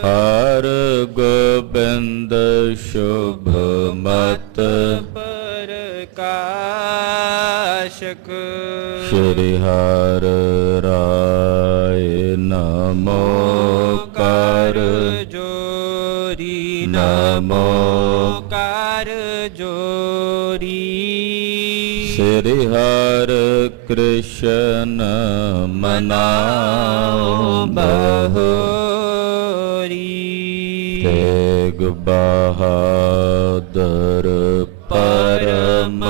ਹਰ ਗੋਬਿੰਦ ਸ਼ੁਭ ਮਤ ਪ੍ਰਕਾਸ਼ਕ। ਸ਼੍ਰੀ ਹਰਿ ਰਾਏ ਨਮੋ ਕਰ ਜੋਰੀ ਨਮੋ ਕਰ ਜੋਰੀ। ਸ੍ਰੀ ਹਰਿ ਕ੍ਰਿਸ਼ਨ ਮਨਾਉ ਬਹੋਰੀ। ਤੇਗ ਬਹਾਦਰ ਪਰਮ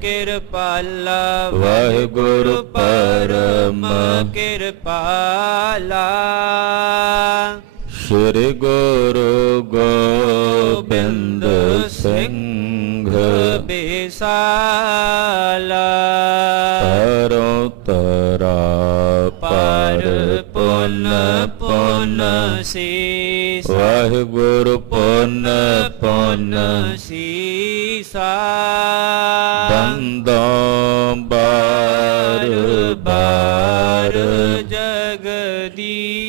ਕਿਰਪਾਲਾ ਵਾਹਿਗੁਰੂ ਪਰਮ ਕਿਰਪਾਲਾ। ਸ਼੍ਰੀ ਗੁਰੂ ਗੋਬਿੰਦ ਸਿੰਘ ਬੇਸਾਲਾ। ਤਰੋ ਤਰਾ ਪਰ ਪੁਨ ਪੁਨ ਸੀਸ ਵਾਹਿਗੁਰੂ ਪੁਨ ਪੁਨ ਸੀਸਾ। ਬੰਦੋਂ ਬਾਰ ਬਾਰ ਜਗਦੀਸਾ।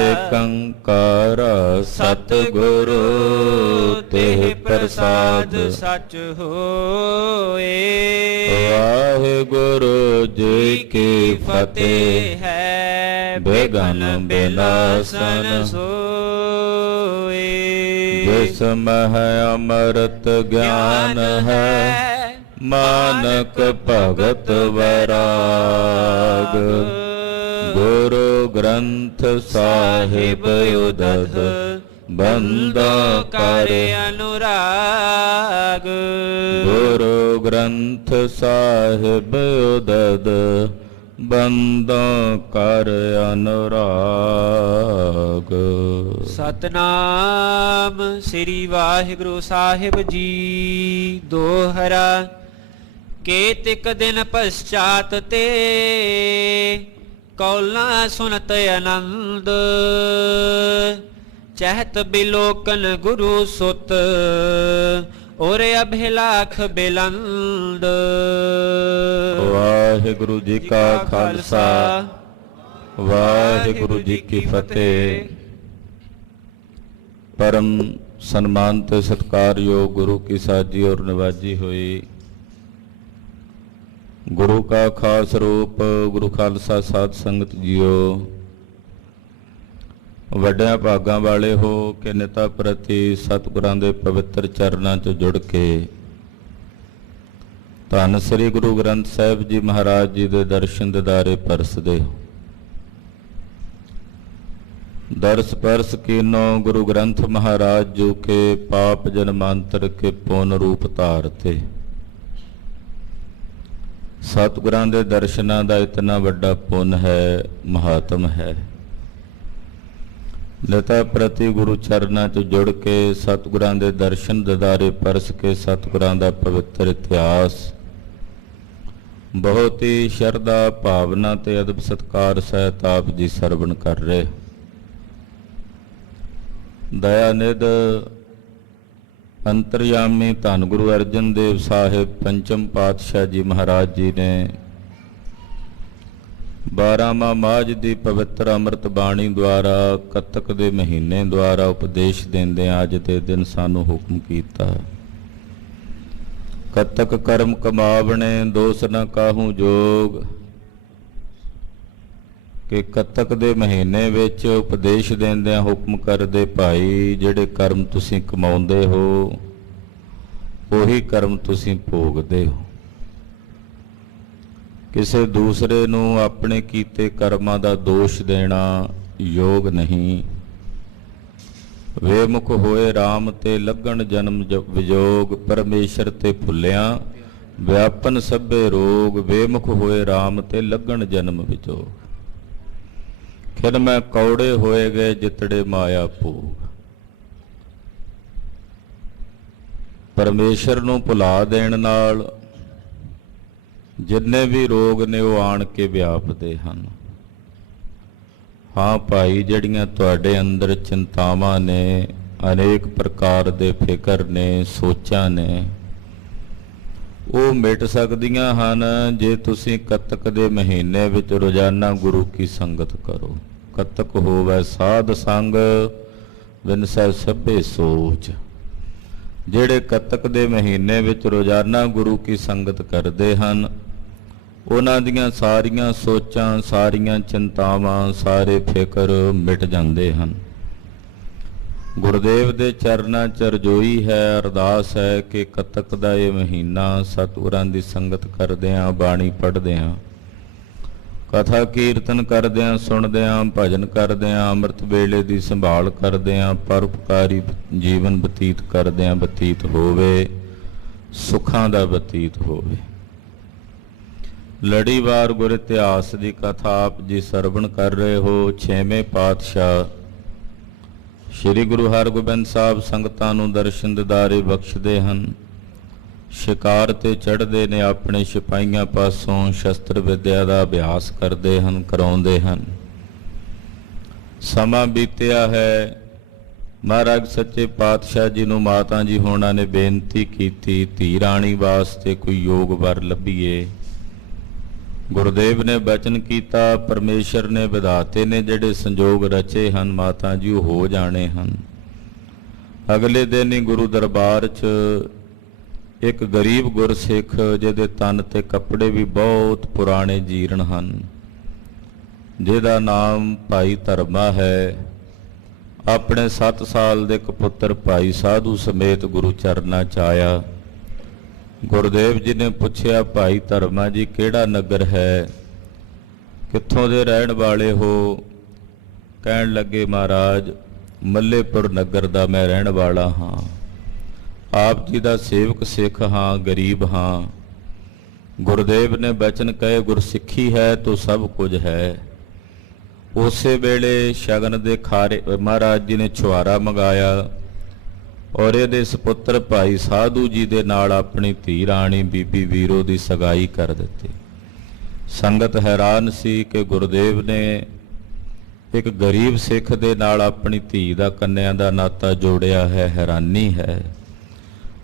ਏਕੰਕਾਰ ਸਤਿਗੁਰੂ ਤਿਹ ਪ੍ਰਸਾਦ ਸਚ ਹੋਏ। ਵਾਹਿਗੁਰੂ ਜੀ ਕੀ ਫਤਿਹ। ਹੈ ਬੇਗਨ ਬਿਨਾਸਨ ਸੋਏ। ਜਿਸ ਮਹਿ ਅੰਮ੍ਰਿਤ ਗਿਆਨ ਹੈ ਮਾਨਕ ਭਗਤ ਵੈਰਾਗ। ਗੁਰੂ ਗ੍ਰੰਥ ਸਾਹਿਬ ਉਦਦ ਬੰਦਾ ਕਰ ਅਨੁਰਾਗ। ਗੁਰੂ ਗ੍ਰੰਥ ਸਾਹਿਬ ਉਦਦ ਬੰਦਾ ਕਰ ਅਨੁਰਾਗ। ਸਤਨਾਮ ਸ੍ਰੀ ਵਾਹਿਗੁਰੂ ਸਾਹਿਬ ਜੀ। ਦੋਹਰਾ। ਕੇਤਿਕ ਦਿਨ ਪਛਾਤ ਤੇ ਕੌਲਾਂ ਸੁਨਤ ਆਨੰਦ। ਚਹਿਤ ਬਿਲੋਕਨ ਗੁਰੂ ਸੁਤ ਔਰ ਅਭਿਲਾਖ ਬਿਲੰਦ। ਵਾਹਿਗੁਰੂ ਜੀ ਕਾ ਖਾਲਸਾ ਵਾਹਿਗੁਰੂ ਜੀ ਕੀ ਫਤਿਹ। ਪਰਮ ਸਨਮਾਨ ਤੇ ਸਤਿਕਾਰਯੋਗ ਗੁਰੂ ਕੀ ਸਾਜੀ ਔਰ ਨਵਾਜੀ ਹੋਈ। ਗੁਰੂ ਕਾ ਖਾਸ ਰੂਪ ਗੁਰੂ ਖਾਲਸਾ ਸਾਧ ਸੰਗਤ ਜੀਓ, ਵੱਡਿਆਂ ਭਾਗਾਂ ਵਾਲੇ ਹੋ ਕਿ ਨਿਤਾ ਪ੍ਰਤੀ ਸਤਿਗੁਰਾਂ ਦੇ ਪਵਿੱਤਰ ਚਰਨਾਂ 'ਚ ਜੁੜ ਕੇ ਧੰਨ ਸ੍ਰੀ ਗੁਰੂ ਗ੍ਰੰਥ ਸਾਹਿਬ ਜੀ ਮਹਾਰਾਜ ਜੀ ਦੇ ਦਰਸ਼ਨ ਦਿਦਾਰੇ ਪਰਸਦੇ ਹੋ। दर्श परस कीनो गुरु ग्रंथ महाराज जो के पाप जन्मांतर के पुन रूप धारते। सतगुरां दे दर्शनां दा इतना वड्डा पुन है, महात्म है। निता प्रति गुरु चरनां च जुड़ के सतगुरां दे दर्शन ददारे परस के सतगुरां दा पवित्र इतिहास बहुत ही शरधा भावना ते अदब सत्कार सहित आप जी सरवण कर रहे। दयानिध अंतर्यामी धन गुरु अर्जन देव साहिब पंचम पातशाह जी महाराज जी ने 12वां माझ की पवित्र अमृत बाणी द्वारा कतक के महीने द्वारा उपदेश देंदे अज के दिन सानू हुक्म किया। कतक कर्म कमावने दोष न काहू जोग कि कतक दे महीने विच उपदेश देंदियां हुक्म करदे भाई जिहड़े कर्म तुसीं कमाउंदे हो उही कर्म तुसीं भोगदे हो। किसी दूसरे नूं अपने कीते कर्मां दा दोष देना योग नहीं। वेमुख होए राम ते लगन जन्म विजोग परमेश्वर ते भुलिया व्यापन सभे रोग। वेमुख होए राम ते लगन जन्म विजोग फिर मैं कौड़े होए गए जितड़े माया भोग। परमेश्वर नूं भुला देण नाल जिन्ने भी रोग ने वो आण के व्यापदे हन। हाँ भाई जिहड़ियां तुहाडे अंदर चिंतावां ने अनेक प्रकार दे फिकर ने सोचां ने वो मिट सकदियां हन जे तुसीं कतक दे महीने विच रोजाना गुरु की संगत करो। ਕਤਕ ਹੋਵੈ ਸਾਧ ਸੰਗ ਵਿਨਸੈ ਸਭੇ ਸੋਚ। ਜਿਹੜੇ ਕੱਤਕ ਦੇ ਮਹੀਨੇ ਵਿੱਚ ਰੋਜ਼ਾਨਾ ਗੁਰੂ ਕੀ ਸੰਗਤ ਕਰਦੇ ਹਨ, ਉਹਨਾਂ ਦੀਆਂ ਸਾਰੀਆਂ ਸੋਚਾਂ, ਸਾਰੀਆਂ ਚਿੰਤਾਵਾਂ, ਸਾਰੇ ਫਿਕਰ ਮਿਟ ਜਾਂਦੇ ਹਨ। ਗੁਰਦੇਵ ਦੇ ਚਰਨਾਂ 'ਚ ਰਜੋਈ ਹੈ, ਅਰਦਾਸ ਹੈ ਕਿ ਕੱਤਕ ਦਾ ਇਹ ਮਹੀਨਾ ਸਤਿਗੁਰਾਂ ਦੀ ਸੰਗਤ ਕਰਦਿਆਂ, ਬਾਣੀ ਪੜ੍ਹਦਿਆਂ, ਕਥਾ ਕੀਰਤਨ ਕਰਦਿਆਂ, ਸੁਣਦਿਆਂ, ਭਜਨ ਕਰਦਿਆਂ, ਅੰਮ੍ਰਿਤ ਵੇਲੇ ਦੀ ਸੰਭਾਲ ਕਰਦਿਆਂ, ਪਰਉਪਕਾਰੀ ਜੀਵਨ ਬਤੀਤ ਕਰਦਿਆਂ ਬਤੀਤ ਹੋਵੇ, ਸੁੱਖਾਂ ਦਾ ਬਤੀਤ ਹੋਵੇ। ਲੜੀਵਾਰ ਗੁਰ ਇਤਿਹਾਸ ਦੀ ਕਥਾ ਆਪ ਜੀ ਸਰਵਣ ਕਰ ਰਹੇ ਹੋ। 6ਵੇਂ ਪਾਤਸ਼ਾਹ ਸ੍ਰੀ ਗੁਰੂ ਹਰਗੋਬਿੰਦ ਸਾਹਿਬ ਸੰਗਤਾਂ ਨੂੰ ਦਰਸ਼ਨ ਦਿਦਾਰੇ ਬਖਸ਼ਦੇ ਹਨ। ਸ਼ਿਕਾਰ ਤੇ ਚੜ੍ਹਦੇ ਨੇ, ਆਪਣੇ ਸਿਪਾਹੀਆਂ ਪਾਸੋਂ ਸ਼ਸਤਰ ਵਿਦਿਆ ਦਾ ਅਭਿਆਸ ਕਰਦੇ ਹਨ, ਕਰਾਉਂਦੇ ਹਨ। ਸਮਾਂ ਬੀਤਿਆ ਹੈ। ਮਹਾਰਾਜ ਸੱਚੇ ਪਾਤਸ਼ਾਹ ਜੀ ਨੂੰ ਮਾਤਾ ਜੀ ਹੋਣਾ ਨੇ ਬੇਨਤੀ ਕੀਤੀ, ਧੀ ਰਾਣੀ ਵਾਸਤੇ ਕੋਈ ਯੋਗ ਵਰ ਲੱਭੀਏ। ਗੁਰਦੇਵ ਨੇ ਬਚਨ ਕੀਤਾ, ਪਰਮੇਸ਼ਰ ਨੇ, ਵਿਧਾਤੇ ਨੇ ਜਿਹੜੇ ਸੰਜੋਗ ਰਚੇ ਹਨ ਮਾਤਾ ਜੀ, ਉਹ ਹੋ ਜਾਣੇ ਹਨ। ਅਗਲੇ ਦਿਨ ਹੀ ਗੁਰੂ ਦਰਬਾਰ 'ਚ ਇੱਕ ਗਰੀਬ ਗੁਰਸਿੱਖ, ਜਿਹਦੇ ਤਨ ਤੇ ਕੱਪੜੇ ਵੀ ਬਹੁਤ ਪੁਰਾਣੇ ਜੀਰਣ ਹਨ, ਜਿਹਦਾ ਨਾਮ ਭਾਈ ਧਰਮਾ ਹੈ, ਆਪਣੇ 7 ਸਾਲ ਦੇ ਇੱਕ ਪੁੱਤਰ ਭਾਈ ਸਾਧੂ ਸਮੇਤ ਗੁਰੂ ਚਰਨਾਂ 'ਚ ਆਇਆ। ਗੁਰਦੇਵ ਜੀ ਨੇ ਪੁੱਛਿਆ, ਭਾਈ ਧਰਮਾ ਜੀ ਕਿਹੜਾ ਨਗਰ ਹੈ, ਕਿੱਥੋਂ ਦੇ ਰਹਿਣ ਵਾਲੇ ਹੋ? ਕਹਿਣ ਲੱਗੇ, ਮਹਾਰਾਜ ਮੱਲੇਪੁਰ ਨਗਰ ਦਾ ਮੈਂ ਰਹਿਣ ਵਾਲਾ ਹਾਂ, ਆਪ ਜੀ ਦਾ ਸੇਵਕ ਸਿੱਖ ਹਾਂ, ਗਰੀਬ ਹਾਂ। ਗੁਰਦੇਵ ਨੇ ਬਚਨ ਕਹੇ, ਗੁਰਸਿੱਖੀ ਹੈ ਤੋ ਸਭ ਕੁਝ ਹੈ। ਉਸੇ ਵੇਲੇ ਸ਼ਗਨ ਦੇ ਖਾਰੇ ਮਹਾਰਾਜ ਜੀ ਨੇ ਛੁਆਰਾ ਮੰਗਾਇਆ ਔਰ ਇਹਦੇ ਸੁਪੁੱਤਰ ਭਾਈ ਸਾਧੂ ਜੀ ਦੇ ਨਾਲ ਆਪਣੀ ਧੀ ਰਾਣੀ ਬੀਬੀ ਵੀਰੋ ਦੀ ਸਗਾਈ ਕਰ ਦਿੱਤੀ। ਸੰਗਤ ਹੈਰਾਨ ਸੀ ਕਿ ਗੁਰਦੇਵ ਨੇ ਇੱਕ ਗਰੀਬ ਸਿੱਖ ਦੇ ਨਾਲ ਆਪਣੀ ਧੀ ਦਾ, ਕੰਨਿਆਂ ਦਾ ਨਾਤਾ ਜੋੜਿਆ ਹੈ। ਹੈਰਾਨੀ ਹੈ।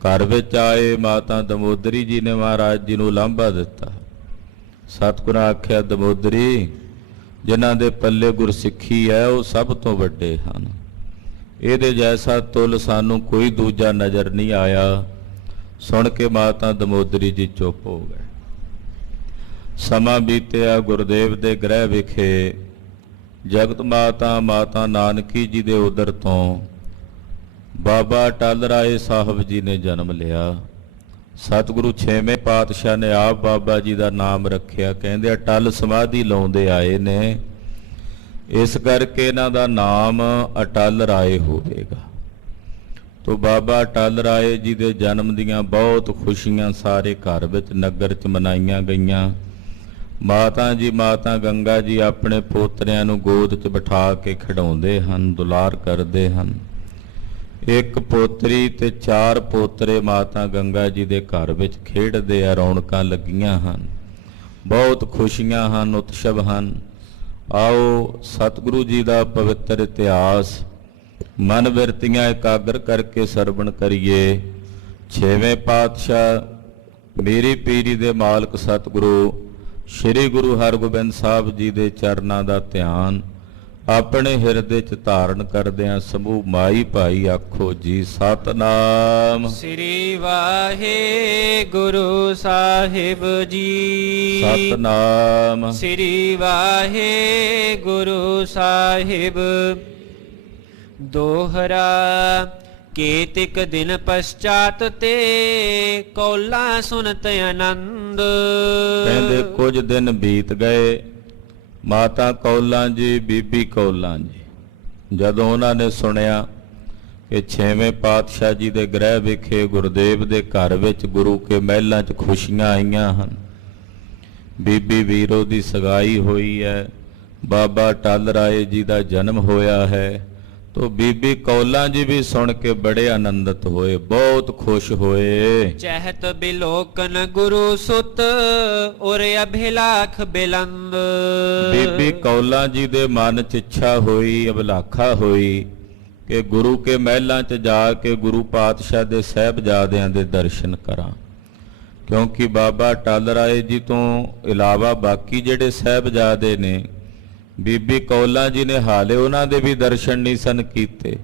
ਘਰ ਵਿੱਚ ਆਏ ਮਾਤਾ ਦਮੋਦਰੀ ਜੀ ਨੇ ਮਹਾਰਾਜ ਜੀ ਨੂੰ ਲਾਂਭਾ ਦਿੱਤਾ। ਸਤਿਗੁਰਾਂ ਆਖਿਆ, ਦਮੋਦਰੀ, ਜਿਨ੍ਹਾਂ ਦੇ ਪੱਲੇ ਗੁਰਸਿੱਖੀ ਹੈ ਉਹ ਸਭ ਤੋਂ ਵੱਡੇ ਹਨ। ਇਹਦੇ ਜੈਸਾ ਤੁਲ ਸਾਨੂੰ ਕੋਈ ਦੂਜਾ ਨਜ਼ਰ ਨਹੀਂ ਆਇਆ। ਸੁਣ ਕੇ ਮਾਤਾ ਦਮੋਦਰੀ ਜੀ ਚੁੱਪ ਹੋ ਗਏ। ਸਮਾਂ ਬੀਤਿਆ। ਗੁਰਦੇਵ ਦੇ ਗ੍ਰਹਿ ਵਿਖੇ ਜਗਤ ਮਾਤਾ ਨਾਨਕੀ ਜੀ ਦੇ ਉਦਰ ਤੋਂ ਬਾਬਾ ਟਲ ਰਾਏ ਸਾਹਿਬ ਜੀ ਨੇ ਜਨਮ ਲਿਆ। ਸਤਿਗੁਰੂ 6ਵੇਂ ਪਾਤਸ਼ਾਹ ਨੇ ਆਪ ਬਾਬਾ ਜੀ ਦਾ ਨਾਮ ਰੱਖਿਆ। ਕਹਿੰਦੇ ਅਟਲ ਸਮਾਧੀ ਲਾਉਂਦੇ ਆਏ ਨੇ, ਇਸ ਕਰਕੇ ਇਹਨਾਂ ਦਾ ਨਾਮ ਅਟਲ ਰਾਏ ਹੋਵੇਗਾ। ਤੋ ਬਾਬਾ ਅਟਲ ਰਾਏ ਜੀ ਦੇ ਜਨਮ ਦੀਆਂ ਬਹੁਤ ਖੁਸ਼ੀਆਂ ਸਾਰੇ ਘਰ ਵਿੱਚ, ਨਗਰ 'ਚ ਮਨਾਈਆਂ ਗਈਆਂ। ਮਾਤਾ ਗੰਗਾ ਜੀ ਆਪਣੇ ਪੋਤਰਿਆਂ ਨੂੰ ਗੋਦ 'ਚ ਬਿਠਾ ਕੇ ਖਿਡਾਉਂਦੇ ਹਨ, ਦੁਲਾਰ ਕਰਦੇ ਹਨ। ਇੱਕ ਪੋਤਰੀ ਤੇ 4 ਪੋਤਰੇ ਮਾਤਾ ਗੰਗਾ ਜੀ ਦੇ ਘਰ ਵਿੱਚ ਖੇਡਦੇ ਆ। ਰੌਣਕਾਂ ਲੱਗੀਆਂ ਹਨ, ਬਹੁਤ ਖੁਸ਼ੀਆਂ ਹਨ, ਉਤਸਵ ਹਨ। ਆਓ ਸਤਿਗੁਰੂ ਜੀ ਦਾ ਪਵਿੱਤਰ ਇਤਿਹਾਸ ਮਨ ਬਿਰਤੀਆਂ ਇਕਾਗਰ ਕਰਕੇ ਸਰਵਣ ਕਰੀਏ। 6ਵੇਂ ਪਾਤਸ਼ਾਹ ਮੇਰੀ ਪੀਰੀ ਦੇ ਮਾਲਕ ਸਤਿਗੁਰੂ ਸ੍ਰੀ ਗੁਰੂ ਹਰਗੋਬਿੰਦ ਸਾਹਿਬ ਜੀ ਦੇ ਚਰਨਾਂ ਦਾ ਧਿਆਨ ਆਪਣੇ ਹਿਰਦੇ 'ਚ ਧਾਰਨ ਕਰਦਿਆਂ ਸਮੂਹ ਮਾਈ ਭਾਈ ਆਖੋ ਜੀ, ਸਤਨਾਮ ਸ੍ਰੀ ਵਾਹਿਗੁਰੂ ਸਾਹਿਬ ਜੀ। ਸਤਨਾਮ ਸ੍ਰੀ ਵਾਹਿਗੁਰੂ ਸਾਹਿਬ। ਦੋਹਰਾ ਕੇਤਿਕ ਦਿਨ ਪਛਾਤ ਤੇ ਕੌਲਾ ਸੁਨਤ ਆਨੰਦ। ਕਹਿੰਦੇ ਕੁਝ ਦਿਨ ਬੀਤ ਗਏ। ਮਾਤਾ ਕੌਲਾਂ ਜੀ, ਬੀਬੀ ਕੌਲਾਂ ਜੀ, ਜਦੋਂ ਉਹਨਾਂ ਨੇ ਸੁਣਿਆ ਕਿ 6ਵੇਂ ਪਾਤਸ਼ਾਹ ਜੀ ਦੇ ਗ੍ਰਹਿ ਵਿਖੇ ਗੁਰਦੇਵ ਦੇ ਘਰ ਵਿੱਚ ਗੁਰੂ ਕੇ ਮਹਿਲਾਂ 'ਚ ਖੁਸ਼ੀਆਂ ਆਈਆਂ ਹਨ, ਬੀਬੀ ਵੀਰੋ ਦੀ ਸਗਾਈ ਹੋਈ ਹੈ, ਬਾਬਾ ਟਲ ਰਾਏ ਜੀ ਦਾ ਜਨਮ ਹੋਇਆ ਹੈ, ਤੋ ਬੀਬੀ ਕੌਲਾਂ ਜੀ ਵੀ ਸੁਣ ਕੇ ਬੜੇ ਆਨੰਦਿਤ ਹੋਏ, ਬਹੁਤ ਖੁਸ਼ ਹੋਏ। ਚਹਿਤ ਬਿਲੋਕਨ ਗੁਰੂ ਸੁਤ ਔਰ ਅਭਿਲਾਖ ਬਿਲੰਦ। ਬੀਬੀ ਕੌਲਾਂ ਜੀ ਦੇ ਮਨ 'ਚ ਇੱਛਾ ਹੋਈ, ਅਭਿਲਾਖਾ ਹੋਈ ਕਿ ਗੁਰੂ ਕੇ ਮਹਿਲਾਂ 'ਚ ਜਾ ਕੇ ਗੁਰੂ ਪਾਤਸ਼ਾਹ ਦੇ ਸਾਹਿਬਜ਼ਾਦਿਆਂ ਦੇ ਦਰਸ਼ਨ ਕਰਾਂ, ਕਿਉਂਕਿ ਬਾਬਾ ਟਲ ਰਾਏ ਜੀ ਤੋਂ ਇਲਾਵਾ ਬਾਕੀ ਜਿਹੜੇ ਸਾਹਿਬਜ਼ਾਦੇ ਨੇ ਬੀਬੀ ਕੌਲਾਂ ਜੀ ਨੇ ਹਾਲੇ ਉਹਨਾਂ ਦੇ ਵੀ ਦਰਸ਼ਨ ਨਹੀਂ ਸਨ ਕੀਤੇ।